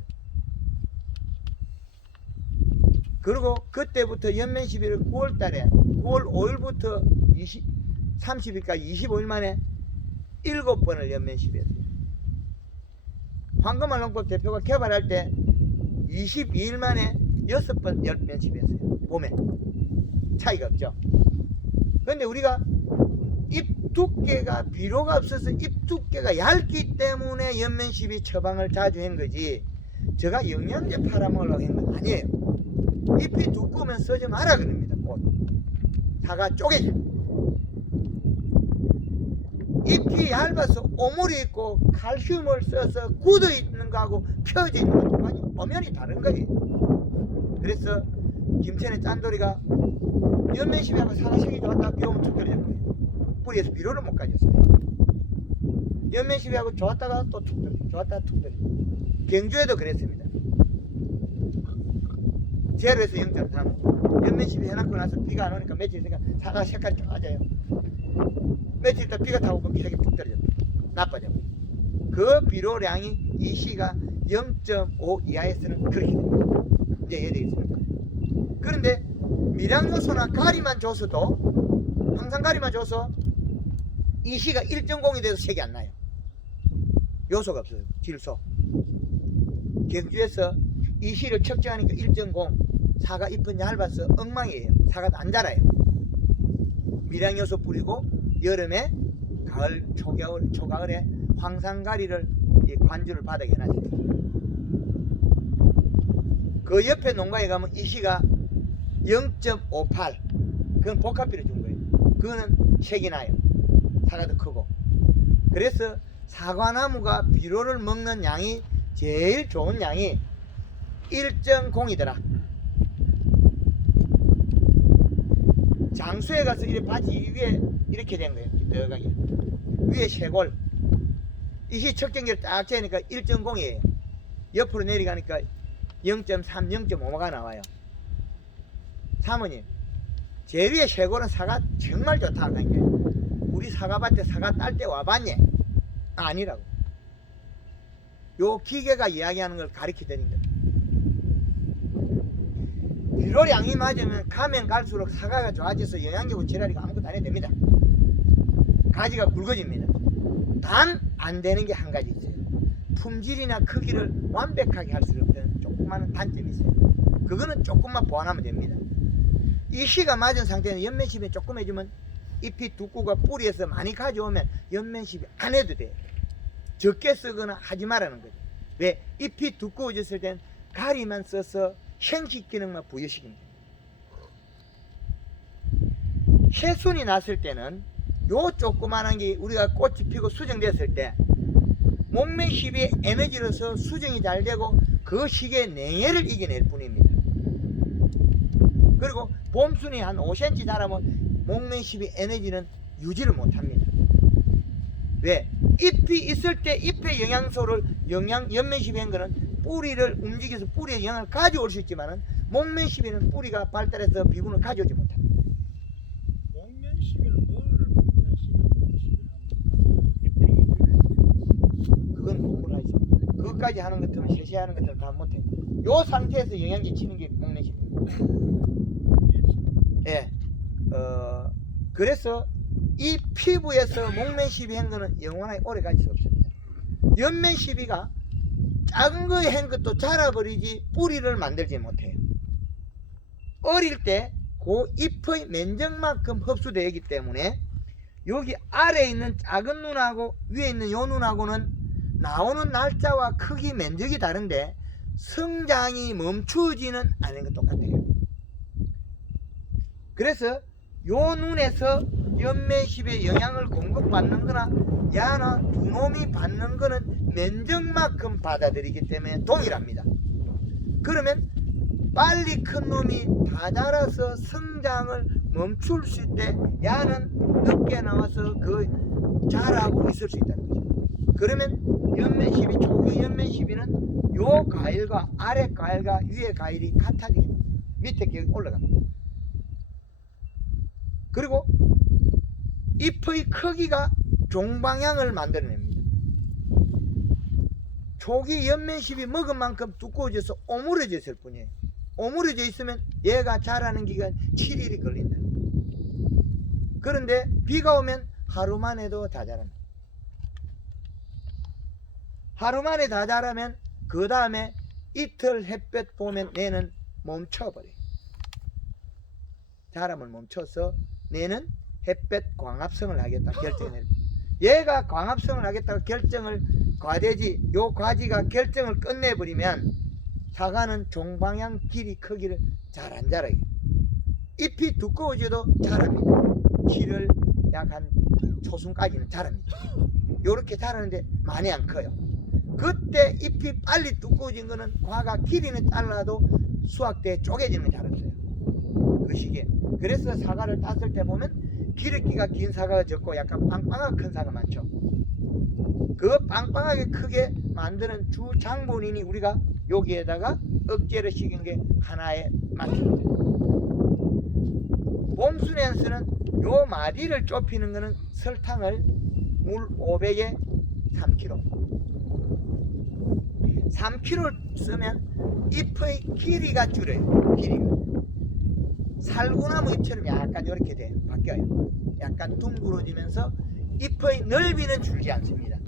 그리고 그때부터 연면시비를 9월 달에 9월 5일부터 30일까지 25일 만에 7번을 연면시비했어요. 황금알농법 대표가 개발할 때 22일 만에 6번 연면시비했어요. 봄에. 차이가 없죠. 그런데 우리가 잎 두께가 비료가 없어서 잎 두께가 얇기 때문에 연면시비 처방을 자주 한 거지 제가 영양제 팔아먹으려고 한 건 아니에요. 잎이 두꺼우면 쓰지 마라 그럽니다. 꽃 사과 쪼개져. 잎이 얇아서 오물이 있고 칼슘을 써서 굳어 있는 거하고 펴져 있는 거 가지고 엄연히 다른 거예요. 그래서 김천의 짠돌이가 연면시비하고 사과색이 좋았다 비 오면 툭 떨어졌고요. 뿌리에서 비료를 못 가졌어요. 연면시비하고 좋았다가 또 툭 떨어지고 좋았다가 툭 떨어지고. 경주에도 그랬습니다. 제로에서 0.3 연면시비 해놓고 나서 비가 안 오니까 며칠 있으니까 사과 색깔이 좋아져요. 며칠 있다 비가 타고 그 기색이 툭 떨어졌다. 나빠져. 그 비료량이 이 시가 0.5 이하에서는 그렇게 됩니다. 이제 이해되겠습니까? 그런데 미량요소나 가리만 줘서도 항상 가리만 줘서 이 시가 1.0이 돼서 색이 안 나요. 요소가 없어요. 질소. 경주에서 이 시를 측정하니까 1.0 사과 잎은 얇아서 엉망이에요. 사과도 안 자라요. 미량요소 뿌리고 여름에 가을 초가을에 황산가리를 관주를 바닥에 해놨어요. 그 옆에 농가에 가면 이 시가 0.58 그건 복합비를 준 거예요. 그거는 색이 나요. 사과도 크고. 그래서 사과나무가 비료를 먹는 양이 제일 좋은 양이 1.0이더라. 장수에 가서 이 바지 위에 이렇게 된 거예요. 기떡하게 위에 쇄골. 이 척경기를 딱 재니까 1.0이에요. 옆으로 내려가니까 0.3, 0.5가 나와요. 사모님, 제 위에 쇄골은 사과 정말 좋다 하니까 우리 사과밭에 사과 딸 때 와봤니? 아니라고. 요 기계가 이야기하는 걸 가르치더니 비료량이 맞으면 가면 갈수록 사과가 좋아져서 영양제고 지랄이고 아무것도 안 해도 됩니다. 가지가 굵어집니다. 단 안 되는 게 한 가지 있어요. 품질이나 크기를 완벽하게 할 수 없는 조그마한 단점이 있어요. 그거는 조금만 보완하면 됩니다. 이 시가 맞은 상태는 연면십이 조금 해주면 잎이 두껍고 뿌리에서 많이 가져오면 연면십이 안 해도 돼요. 적게 쓰거나 하지 말라는 거죠. 왜? 잎이 두꺼워졌을 땐 가리만 써서 생식 기능만 부여시킵니다. 해순이 났을 때는 요 조그만한 게 우리가 꽃이 피고 수정됐을 때 목매십이 에너지로서 수정이 잘 되고 그 시기의 냉해를 이겨낼 뿐입니다. 그리고 봄순이 한 5cm 자라면 목매십이 에너지는 유지를 못합니다. 왜? 잎이 있을 때 잎의 영양소를 연면십이 한 거는 뿌리를 움직여서 뿌리의 영양을 가져올 수 있지만은 목면시비는 뿌리가 발달해서 비분을 가져오지 못합니다. 목면시비는 뭐를 목면시비를 합니까? 끝까지 하는 것들은 세세하는 것들은 다 못해. 요 상태에서 영양제 치는 게 목매십입니다. 예. 그래서 이 피부에서 목매십이 한 거는 영원하게 오래 갈 수 없습니다. 연면시비가 작은 거에 한 것도 자라버리지 뿌리를 만들지 못해요. 어릴 때 그 잎의 면적만큼 흡수되기 때문에 여기 아래에 있는 작은 눈하고 위에 있는 요 눈하고는 나오는 날짜와 크기 면적이 다른데 성장이 멈추지는 않은 것 똑같아요. 그래서 요 눈에서 연면십의 영향을 공급받는 거나 야나 두 놈이 받는 거는 면적만큼 받아들이기 때문에 동일합니다. 그러면 빨리 큰 놈이 다 자라서 성장을 멈출 수 있을 때 야는 늦게 나와서 그 자라고 있을 수 있다는 거죠. 그러면 연면십이 초기 연면십이는 요 과일과 아래 과일과 위에 과일이 같아지게 밑에 격이 올라갑니다. 그리고 잎의 크기가 종방향을 만들어냅니다. 초기 연면십이 먹은 만큼 두꺼워져서 오므려져 있을 뿐이에요. 오므려져 있으면 얘가 자라는 기간 7일이 걸린다. 그런데 비가 오면 하루 만에도 다 자랍니다. 하루 만에 다 자라면 그 다음에 이틀 햇볕 보면 얘는 멈춰버려요. 자람을 멈춰서 얘는 햇볕 광합성을 하겠다 결정을. 얘가 광합성을 하겠다고 결정을 과대지 요 과지가 결정을 끝내버리면 사과는 종방향 길이 크기를 잘 안 자라요. 잎이 두꺼워져도 자랍니다. 7월 약 한 초순까지는 자랍니다. 요렇게 자라는데 많이 안 커요. 그때 잎이 빨리 두꺼워진 거는 과가 길이는 잘라도 수확 때 쪼개지는 게 자랐어요. 그 시기에. 그래서 사과를 땄을 때 보면 기름기가 긴 사과가 적고 약간 빵빵하게 큰 사과가 많죠. 그 빵빵하게 크게 만드는 주 장본인이 우리가 여기에다가 억제를 시킨 게 하나의 맛입니다. 봄순엔스는 요 마디를 좁히는 거는 설탕을 물 500에 3kg 3kg 쓰면 잎의 길이가 줄어요. 길이가 살구나무 잎처럼 약간 이렇게 돼요. 바뀌어요. 약간 둥그러지면서 잎의 넓이는 줄지 않습니다.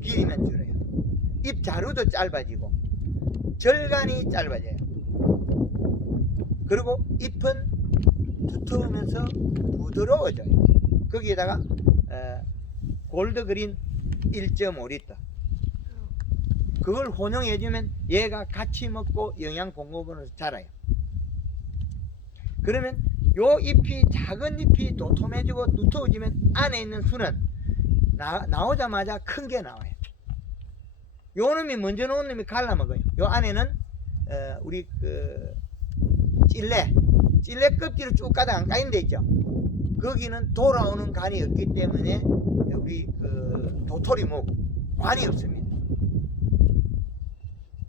길이는 줄어요. 잎 자루도 짧아지고 절간이 짧아져요. 그리고 잎은 두터우면서 부드러워져요. 거기에다가 골드그린 1.5리터 그걸 혼용해주면 얘가 같이 먹고 영양 공급으로 자라요. 그러면 요 잎이 작은 잎이 도톰해지고 두터워지면 안에 있는 순은 나오자마자 큰 게 나와요. 요 놈이 먼저 놓은 놈이 갈라먹어요. 요 안에는 우리 그 찔레 껍질을 쭉 가다가 안 까인 데 있죠. 거기는 돌아오는 간이 없기 때문에 우리 그 도토리묵 관이 없습니다.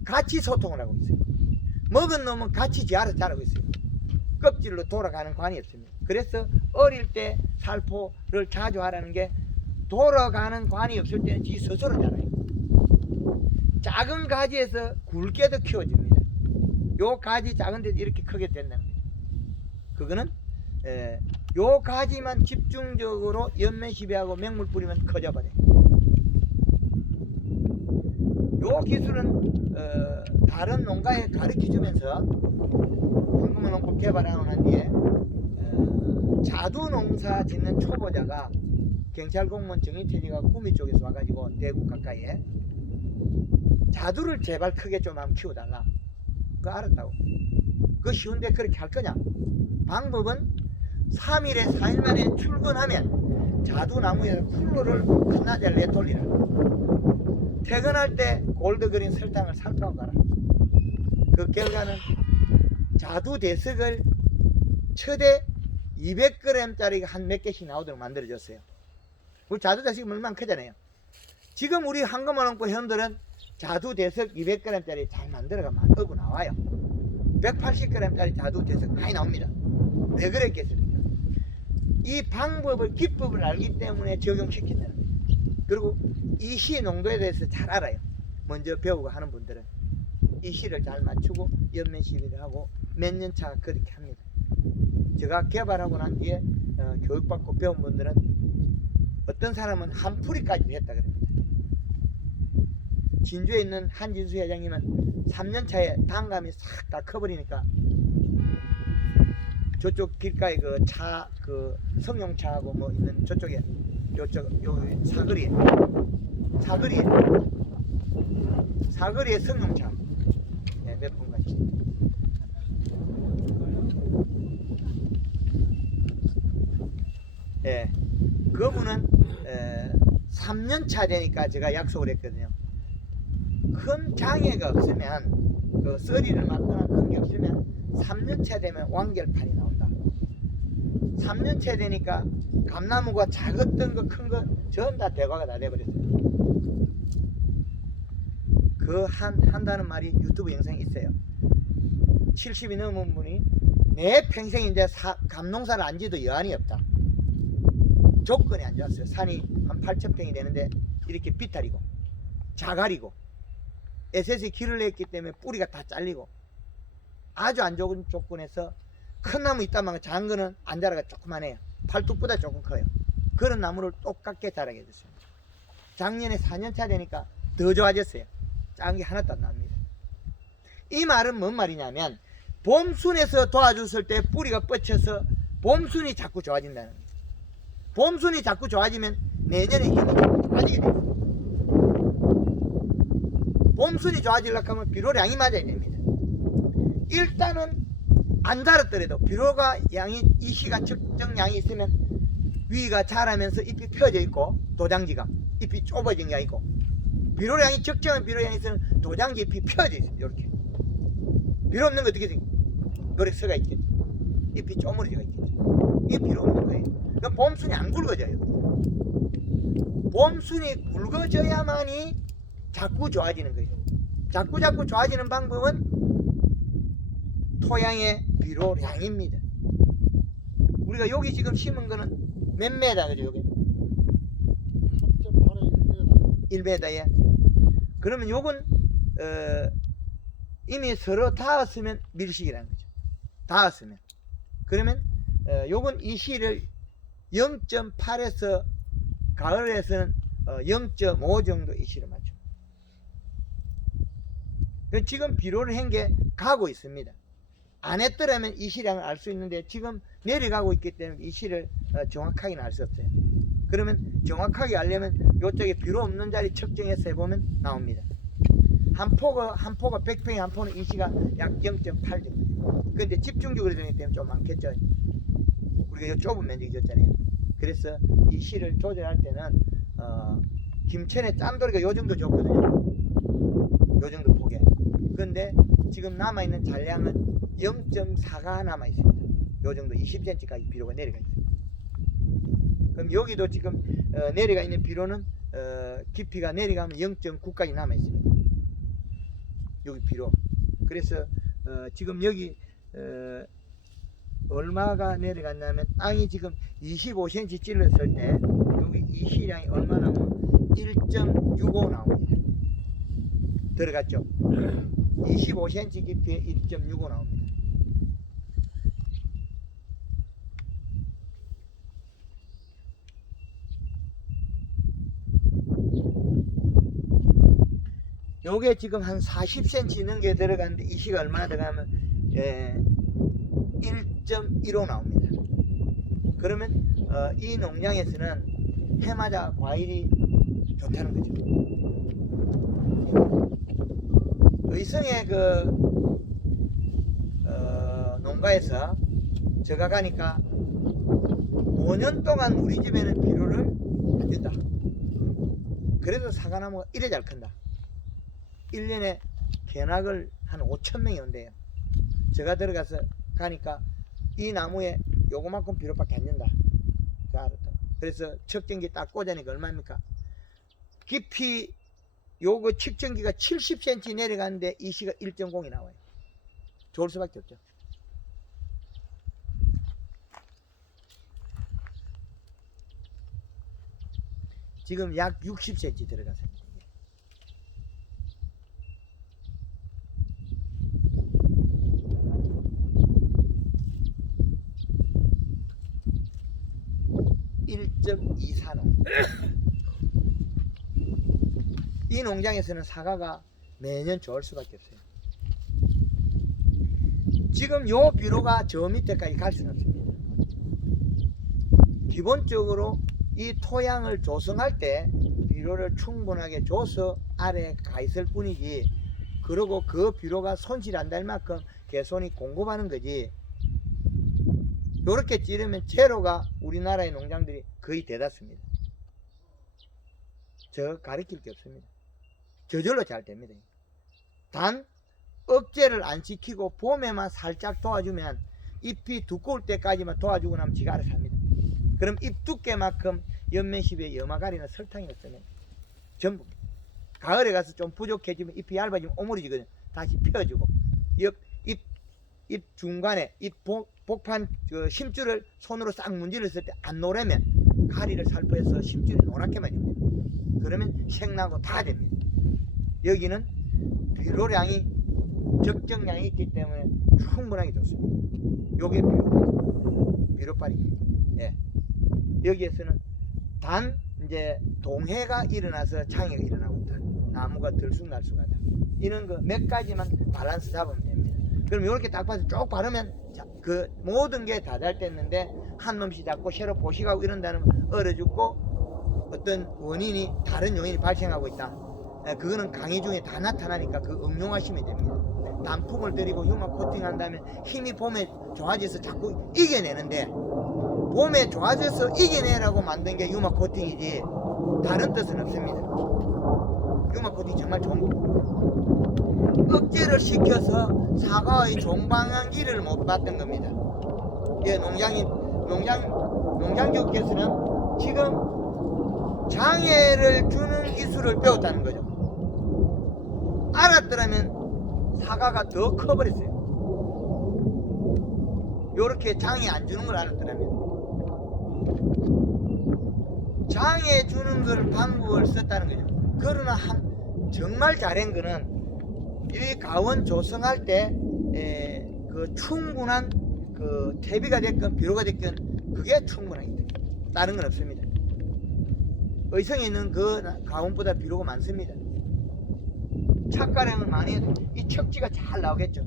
같이 소통을 하고 있어요. 먹은 놈은 같이 지 알아서 자라고 있어요. 껍질로 돌아가는 관이 없습니다. 그래서 어릴 때 살포를 자주 하라는 게 돌아가는 관이 없을 때는 지 스스로 자라요. 작은 가지에서 굵게도 키워집니다. 요 가지 작은 데도 이렇게 크게 된다는 거예요. 그거는 요 가지만 집중적으로 연면시비하고 맹물 뿌리면 커져버려요. 요 기술은 다른 농가에 가르쳐주면서 황금을 농법 개발하고 난 뒤에 자두 농사 짓는 초보자가 경찰 공무원 정리퇴직하고 구미 쪽에서 와가지고 대구 가까이에 자두를 제발 크게 좀 한번 키워달라. 그거 알았다고. 그거 쉬운데 그렇게 할 거냐? 방법은 3일에 4일 만에 출근하면 자두나무에서 쿨러를 한나절 내돌리라. 퇴근할 때 골드그린 설탕을 살펴 가라. 그 결과는 자두 대석을 최대 200g짜리가 한 몇 개씩 나오도록 만들어줬어요. 우리 자두 대석이 얼마나 크잖아요. 지금 우리 황금을 얹고 현들은 자두 대석 200g짜리 잘 만들어가면 어부 나와요. 180g짜리 자두 대석 많이 나옵니다. 왜 그랬겠습니까? 이 방법을 기법을 알기 때문에 적용시킨다는 거예요. 그리고 이 시 농도에 대해서 잘 알아요. 먼저 배우고 하는 분들은 이 실을 잘 맞추고 옆면 시비를 하고 몇 년 차 그렇게 합니다. 제가 개발하고 난 뒤에 교육받고 배운 분들은 어떤 사람은 한 풀이까지 했다 그럽니다. 진주에 있는 한진수 회장님은 3년 차에 단감이 싹 다 커버리니까 저쪽 길가에 그 성룡차하고 뭐 있는 저쪽에 요쪽 요 사거리에 성룡차 몇 분 같이. 예, 그분은 3년 차 되니까 제가 약속을 했거든요. 큰 장애가 없으면 그 썰이를 맞거나 그런 게 없으면 3년 차 되면 완결판이 나온다. 3년 차 되니까 감나무가 작았던 거 큰 거 전부 다 대과가 다 돼버렸어요. 그 한다는 말이 유튜브 영상에 있어요. 70이 넘은 분이 내 평생 이제 감농사를 안 지도 여한이 없다. 조건이 안 좋았어요. 산이 한 8,000평이 되는데 이렇게 비탈이고 자갈이고 SS에 길을 냈기 때문에 뿌리가 다 잘리고 아주 안 좋은 조건에서 큰 나무 있다만 작은 거는 안 자라가 조그만해요. 팔뚝보다 조금 커요. 그런 나무를 똑같게 자라게 해줬어요. 작년에 4년차 되니까 더 좋아졌어요. 작은 게 하나도 안 납니다. 이 말은 뭔 말이냐면 봄순에서 도와줬을 때 뿌리가 뻗쳐서 봄순이 자꾸 좋아진다는 거예요. 봄순이 자꾸 좋아지면 내년에 힘이 자꾸 좋아지게 됩니다. 봄순이 좋아지려고 하면 비료량이 맞아야 됩니다. 일단은 안 자랐더라도 비료가 양이 이 시간 적정량이 있으면 위가 자라면서 잎이 펴져 있고 도장지가 잎이 좁아진 게 아니고 비료량이 적정한 비료량이 있으면 도장지 잎이 펴져 있어요. 이렇게 비료 없는 거 어떻게 생겨? 노력서가 있겠죠. 잎이 쪼무러지가 있겠죠. 이게 비료 없는 거예요. 그럼 봄순이 안 굵어져요. 봄순이 굵어져야만이 자꾸 좋아지는 거예요. 자꾸 좋아지는 방법은 토양의 비료량입니다. 우리가 여기 지금 심은 거는 몇 메다 그죠? 여기 3.8에 1m에. 그러면 요건 이미 서로 닿았으면 밀식이라는 거죠. 닿았으면. 그러면 요건 이 실을 0.8에서 가을에서는 0.5 정도 이 실을 맞춰. 지금 비료를 한 게 가고 있습니다. 안 했더라면 이 실량을 알 수 있는데 지금 내려가고 있기 때문에 이 실을 정확하게는 알 수 없어요. 그러면 정확하게 알려면 이쪽에 비료 없는 자리 측정해서 해보면 나옵니다. 한 포가 100평에 한 포는 이 시가 약 0.8 정도. 근데 집중적으로 되기 때문에 좀 많겠죠. 우리가 이 좁은 면적이 줬잖아요. 그래서 이 실을 조절할 때는 김천의 짬돌이가 요 정도 줬거든요. 요 정도 폭에. 근데 지금 남아있는 잔량은 0.4가 남아있습니다. 요 정도 20cm까지 비료가 내려가 있어요. 그럼 여기도 지금 내려가 있는 비료는 깊이가 내려가면 0.9까지 남아있습니다. 여기 비료. 그래서 지금 여기 얼마가 내려갔냐면 앙이 지금 25cm 찔렀을 때 여기 이 실량이 얼마 나오면 1.65 나옵니다. 들어갔죠? 25cm 깊이에 1.65 나옵니다. 요게 지금 한 40cm 넘게 들어가는데 이 시가 얼마나 들어가면 1.15 나옵니다. 그러면 이 농장에서는 해마다 과일이 좋다는 거죠. 의성의 농가에서 제가 가니까 5년 동안 우리 집에는 비료를 안 준다. 그래도 사과나무가 이래 잘 큰다. 1년에 견학을 한 5,000명이 온대요. 제가 들어가서 가니까 이 나무에 요거만큼 비료밖에 안 준다. 그래서 측정기 딱 꽂아니까 얼마입니까? 깊이 요거 측정기가 70cm 내려가는데 이 시가 1.0이 나와요. 좋을 수밖에 없죠. 지금 약 60cm 들어갔습니다. 이 농장에서는 사과가 매년 좋을 수밖에 없어요. 지금 요 비료가 저 밑에까지 갈 수는 없습니다. 기본적으로 이 토양을 조성할 때 비료를 충분하게 줘서 아래에 가 있을 뿐이지, 그리고 그 비료가 손실 안 될 만큼 개손이 공급하는 거지, 요렇게 찌르면 제로가 우리나라의 농장들이 거의 대다수입니다. 저 가리킬 게 없습니다. 저절로 잘 됩니다. 단 억제를 안 시키고 봄에만 살짝 도와주면, 잎이 두꺼울 때까지만 도와주고 나면 지가 알아서 합니다. 그럼 잎 두께만큼 연면십에 염화가리나 설탕이 없으면 전부, 가을에 가서 좀 부족해지면 잎이 얇아지면 오므려지거든요. 다시 펴주고, 잎 중간에 잎 복판 그 심줄을 손으로 싹 문질렀을 때 안 노래면 가리를 살포해서 심줄이 노랗게만 됩니다. 그러면 색나고 다 됩니다. 여기는 비료량이 적정량이 있기 때문에 충분하게 좋습니다. 요게 비료빨입니다. 예. 여기에서는 단 이제 동해가 일어나서 장애가 일어나고 있다. 나무가 들쑥날쑥하다. 이런 거 몇 가지만 밸런스 잡으면 됩니다. 그럼 이렇게 딱 봐서 쭉 바르면 그 모든 게 다 잘 됐는데 한 놈씩 잡고 새로 포식하고 이런다면 얼어 죽고 어떤 원인이 다른 요인이 발생하고 있다. 그거는 강의 중에 다 나타나니까 그 응용하시면 됩니다. 단풍을 들이고 융합 코팅한 다음에 힘이 봄에 좋아져서 자꾸 이겨내는데, 봄에 좋아져서 이겨내라고 만든 게 융합 코팅이지 다른 뜻은 없습니다. 융합 코팅 정말 좋은 겁니다. 억제를 시켜서 사과의 종방향기를 못 봤던 겁니다. 예, 농장주께서는 지금 장애를 주는 기술을 배웠다는 거죠. 알았더라면 사과가 더 커버렸어요. 요렇게 장애 안 주는 걸 알았더라면. 장애 주는 걸 방법을 썼다는 거죠. 그러나 정말 잘한 거는 이 가원 조성할 때 그 충분한 그 퇴비가 됐건 비료가 됐건 그게 충분합니다. 다른 건 없습니다. 의성에 있는 그 가원보다 비료가 많습니다. 착가량을 많이 해도 이 척지가 잘 나오겠죠.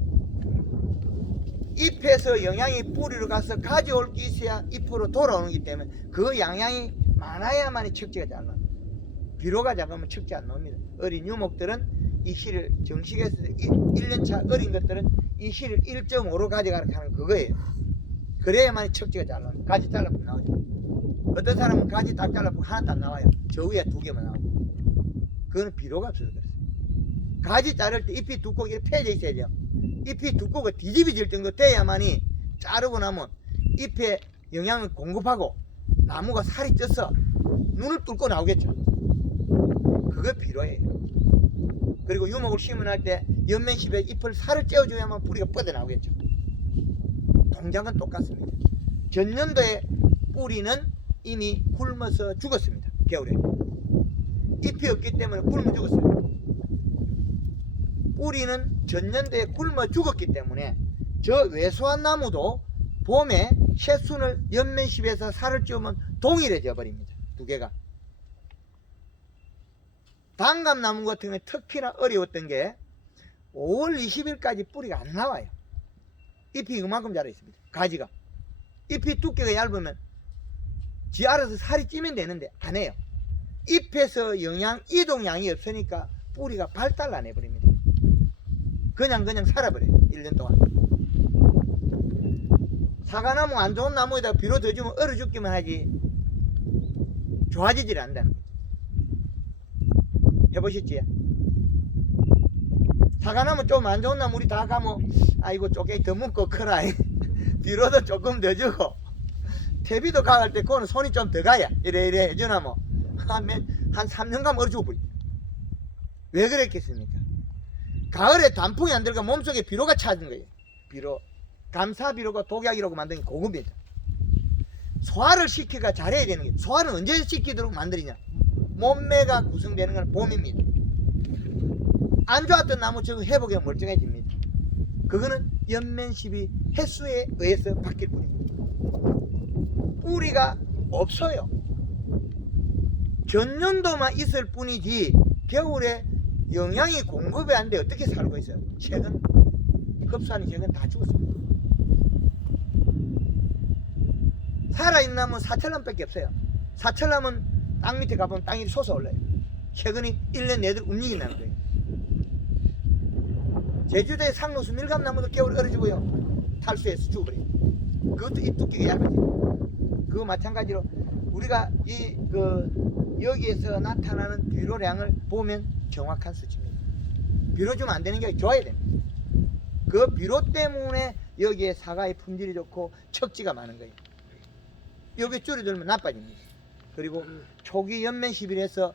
잎에서 영양이 뿌리로 가서 가져올 게 있어야 잎으로 돌아오는 거기 때문에 그 양양이 많아야만이 척지가 잘 나옵니다. 비료가 작으면 척지 안 나옵니다. 어린 유목들은 이 실을 정식에서 1년차 어린 것들은 이 실을 1.5로 가져가는 그거예요. 그래야만이 척지가 잘 나옵니다. 가지 잘라보면 나오죠. 어떤 사람은 가지 딱 잘라보면 하나도 안 나와요. 저 위에 2개만 나오고. 그거는 비료가 없어서 그렇습니다. 가지 자를 때 잎이 두껍고 이렇게 펴져 있어야죠. 잎이 두껍고 뒤집어질 정도 돼야만이 자르고 나면 잎에 영양을 공급하고 나무가 살이 쪄서 눈을 뚫고 나오겠죠. 그게 필요해요. 그리고 유목을 심어날 때 연면십에 잎을 살을 째어줘야만 뿌리가 뻗어나오겠죠. 동작은 똑같습니다. 전년도에 뿌리는 이미 굶어서 죽었습니다. 겨울에 잎이 없기 때문에 굶어 죽었어요. 뿌리는 전년도에 굶어 죽었기 때문에 저 왜소한 나무도 봄에 새순을 연면십에서 살을 찌우면 동일해져 버립니다. 두 개가. 단감나무 같은 경우에 특히나 어려웠던 게 5월 20일까지 뿌리가 안 나와요. 잎이 이만큼 자라 있습니다. 가지가. 잎이 두께가 얇으면 지 알아서 살이 찌면 되는데 안 해요. 잎에서 영양 이동량이 없으니까 뿌리가 발달 안 해버립니다. 그냥 살아버려요. 1년 동안. 사과나무 안 좋은 나무에다 비료 더 주면 얼어 죽기만 하지 좋아지질 않는다는 거죠. 해보셨지? 사과나무 좀 안 좋은 나무 우리 다 가면 아이고 쪼개기 더 묻고 커라. 비료도 조금 더 주고 퇴비도 가갈 때 그거는 손이 좀 더 가야 이래 해주나 뭐 한 3년 가면 얼어 죽어버려. 왜 그랬겠습니까? 가을에 단풍이 안 들어가 몸속에 비료가 찾은 거예요. 비료. 감사비료가 독약이라고 만든 게 고급입니다. 소화를 시키가 잘해야 되는 거예요. 소화는 언제 시키도록 만들이냐? 몸매가 구성되는 건 봄입니다. 안 좋았던 나무 저거 회복에 멀쩡해집니다. 그거는 연면십이 횟수에 의해서 바뀔 뿐입니다. 뿌리가 없어요. 전년도만 있을 뿐이지 겨울에 영양이 공급이 안 돼 어떻게 살고 있어요? 책은 흡수하는 책은 다 죽었습니다. 살아있는 나무는 사철나무밖에 없어요. 사철나무는 땅 밑에 가보면 땅이 솟아올라요. 최근에 1년 내들 움직인다는 거예요. 제주도의 상로수 밀감나무도 겨울에 얼어지고요. 탈수해서 죽어버려요. 그것도 이 두께가 얇아져요. 그거 마찬가지로 우리가 여기에서 나타나는 비료량을 보면 정확한 수치입니다. 비료 주면 안 되는 게 줘야 됩니다. 그 비료 때문에 여기에 사과의 품질이 좋고 척지가 많은 거예요. 여기 줄이들면 나빠집니다. 그리고 초기 연면 시비에서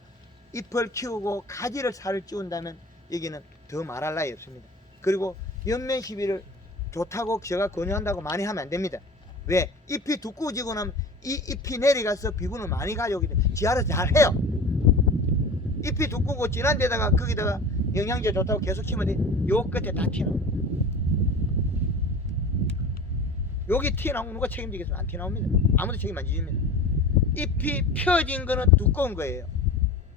잎을 키우고 가지를 살을 찌운다면 여기는 더 말할 나위 없습니다. 그리고 연면 시비를 좋다고 제가 권유한다고 많이 하면 안 됩니다. 왜? 잎이 두꺼워지고 나면 이 잎이 내려가서 비분을 많이 가져오기 때문에 지 알아서 잘 해요. 잎이 두껍고 진한 데다가 거기다가 영양제 좋다고 계속 키우면 돼. 요 끝에 다 튀어나옵니다. 여기 튀어나오면 누가 책임지겠어요? 안 튀어나옵니다. 아무도 책임 안 지집니다. 잎이 펴진 거는 두꺼운 거예요.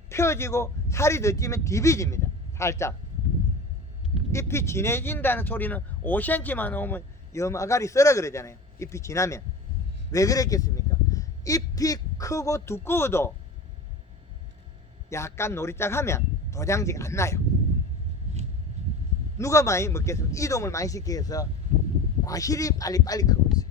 펴지고 살이 더 찌면 디비집니다. 살짝. 잎이 진해진다는 소리는 5cm만 나오면 염아가리 썰어 그러잖아요. 잎이 진하면. 왜 그랬겠습니까? 잎이 크고 두꺼워도 약간 노리짝하면 도장지가 안 나요. 누가 많이 먹겠습니까? 이동을 많이 시키게 해서 과실이 빨리빨리 크고 있어요.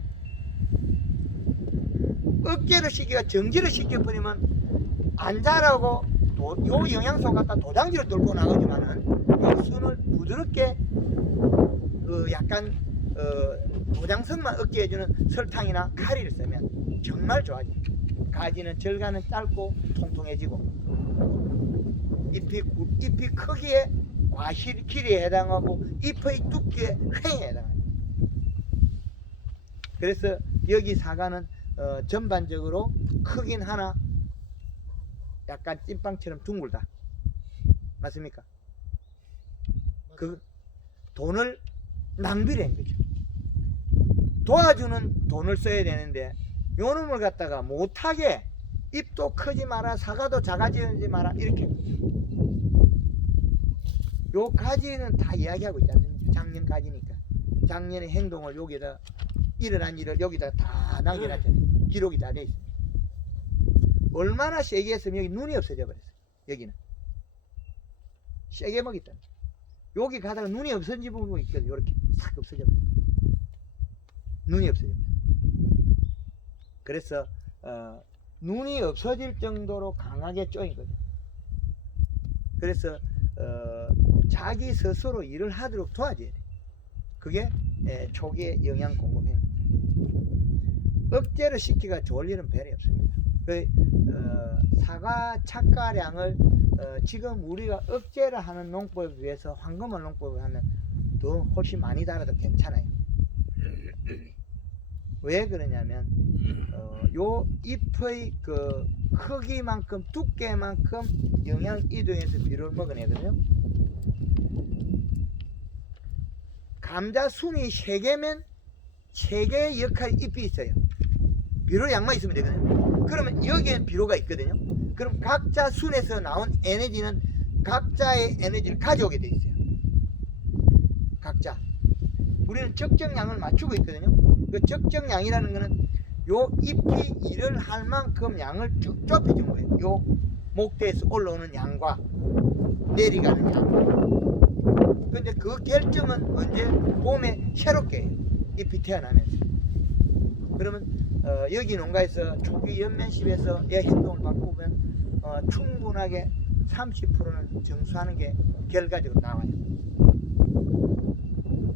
억제를 시키가 정지를 시켜버리면 안 자라고 요 영양소 갖다 도장지를 들고 나가지만은 요 순을 부드럽게 약간 도장성만 얻게 해주는 설탕이나 가리를 쓰면 정말 좋아집니다. 가지는 절간은 짧고 통통해지고 잎이 크기에 과실 길이에 해당하고 잎의 두께에 횡에 해당합니다. 그래서 여기 사과는 전반적으로 크긴 하나 약간 찐빵처럼 둥글다. 맞습니까? 그 돈을 낭비를 한 거죠. 도와주는 돈을 써야 되는데 요 놈을 갖다가 못하게 잎도 크지 마라 사과도 작아지지 마라 이렇게 요 가지는 다 이야기하고 있지 않습니까? 작년 가지니까 작년의 행동을 여기다 일어난 일을 여기다 다 남겨놨잖아요. 기록이 다 돼 있습니다. 얼마나 세게 했으면 여기 눈이 없어져 버렸어요. 여기는 세게 먹였다. 여기 가다가 눈이 없어진 부분이 있거든요. 이렇게 싹 없어져 버렸어요. 눈이 없어져 버렸어요. 그래서 눈이 없어질 정도로 강하게 쪼인 거죠. 그래서 자기 스스로 일을 하도록 도와줘야 돼요. 그게 초기의 영양 공급이에요. 억제를 시키가 좋을 일은 별이 없습니다. 사과 착과량을 지금 우리가 억제를 하는 농법에 비해서 황금을 농법을 하면 더 훨씬 많이 달아도 괜찮아요. 왜 그러냐면 요 잎의 그 크기만큼 두께만큼 영양 이동해서 비료를 먹어내거든요. 감자 순이 3개면 3개의 역할 잎이 있어요. 비료 양만 있으면 되거든요. 그러면 여기에 비료가 있거든요. 그럼 각자 순에서 나온 에너지는 각자의 에너지를 가져오게 돼 있어요. 각자. 우리는 적정량을 맞추고 있거든요. 그 적정량이라는 거는 요 잎이 일을 할 만큼 양을 쭉 좁혀준 거예요. 요 목대에서 올라오는 양과 내려가는 양. 근데 그 결정은 언제? 봄에 새롭게 해요. 잎이 태어나면서. 그러면 여기 농가에서 초기 연면십에서의 행동을 바꾸면 충분하게 30%는 정수하는 게 결과적으로 나와요.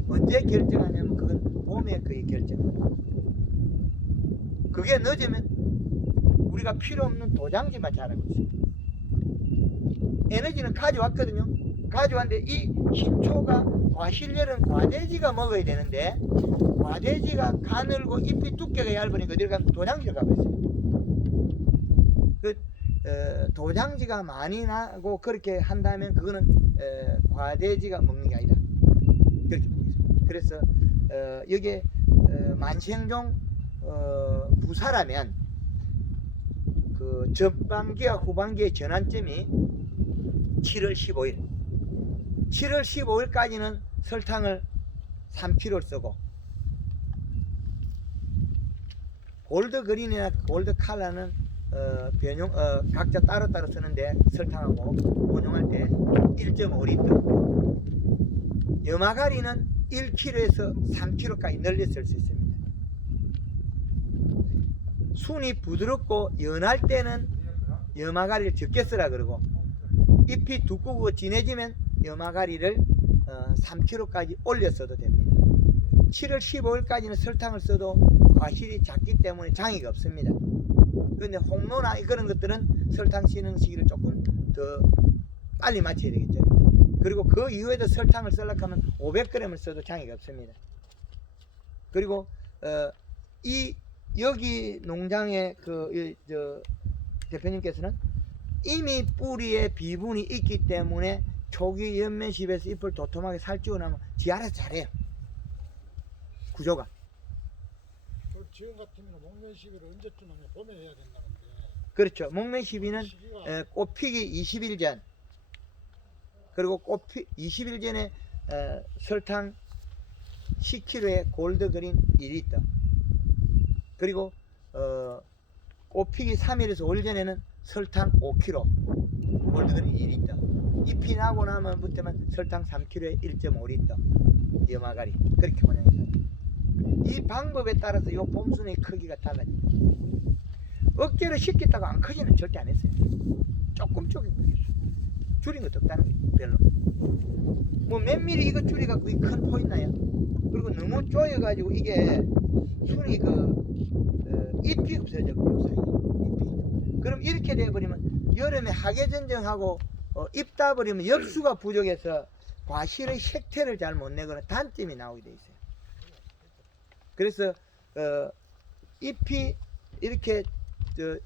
언제 결정하냐면 그건 봄에 거의 결정합니다. 그게 늦으면 우리가 필요 없는 도장지만 자라고 있어요. 에너지는 가져왔거든요. 가져왔는데 이 신초가 과실열은 과대지가 먹어야 되는데 과대지가 가늘고 잎이 두께가 얇으니까 어디를 가면 도장지를 가고 있어요. 도장지가 많이 나고 그렇게 한다면 그거는 과대지가 먹는 게 아니다. 그렇게 보겠습니다. 그래서 여기에 만생종 부사라면 그 그 전반기와 후반기의 전환점이 7월 15일. 7월 15일까지는 설탕을 3kg 쓰고 골드 그린이나 골드 칼라는 변용 각자 따로따로 쓰는데 설탕하고 혼용할 때 1.5리터. 염화가리는 1kg에서 3kg까지 널리 쓸 수 있습니다. 순이 부드럽고 연할 때는 염화가리를 적게 쓰라 그러고 잎이 두껍고 진해지면 염화가리를 3kg까지 올려 써도 됩니다. 7월 15일까지는 설탕을 써도 과실이 작기 때문에 장애가 없습니다. 그런데 홍로나 그런 것들은 설탕 씻는 시기를 조금 더 빨리 맞춰야 되겠죠. 그리고 그 이후에도 설탕을 쓰려고 하면 500g을 써도 장애가 없습니다. 그리고 여기 농장의 대표님께서는 이미 뿌리에 비분이 있기 때문에 초기 연면십에서 잎을 도톰하게 살찌고 나면 지 알아서 잘해요. 구조가. 지금 같으면 목련 시비를 언제쯤 하면 봄에 해야 된다는데. 그렇죠. 목련 시비는 시기가 꽃피기 20일 전, 그리고 20일 전에 설탕 10kg에 골드그린 2리터, 그리고 꽃피기 3일에서 5일 전에는 설탕 5kg, 골드그린 2리터, 잎이 나고 나면부터만 설탕 3kg에 1.5리터, 염화가리. 그렇게 모양이에요. 이 방법에 따라서 이 봄순의 크기가 달라집니다. 억지로 시켰다고 안 크지는 절대 안 했어요. 조금 크겠어요. 줄인 것도 없다는 거예요. 별로. 뭐 몇 미리 이거 줄여갖고 이 큰 포 있나요? 그리고 너무 쪼여가지고 이게 순이 잎이 없어져 버려요. 사이에 잎이. 그럼 이렇게 돼버리면 여름에 하계전정하고 잎 따버리면 엽수가 부족해서 과실의 색태를 잘 못 내거나 단점이 나오게 돼 있어요. 그래서 잎이 이렇게 잎줄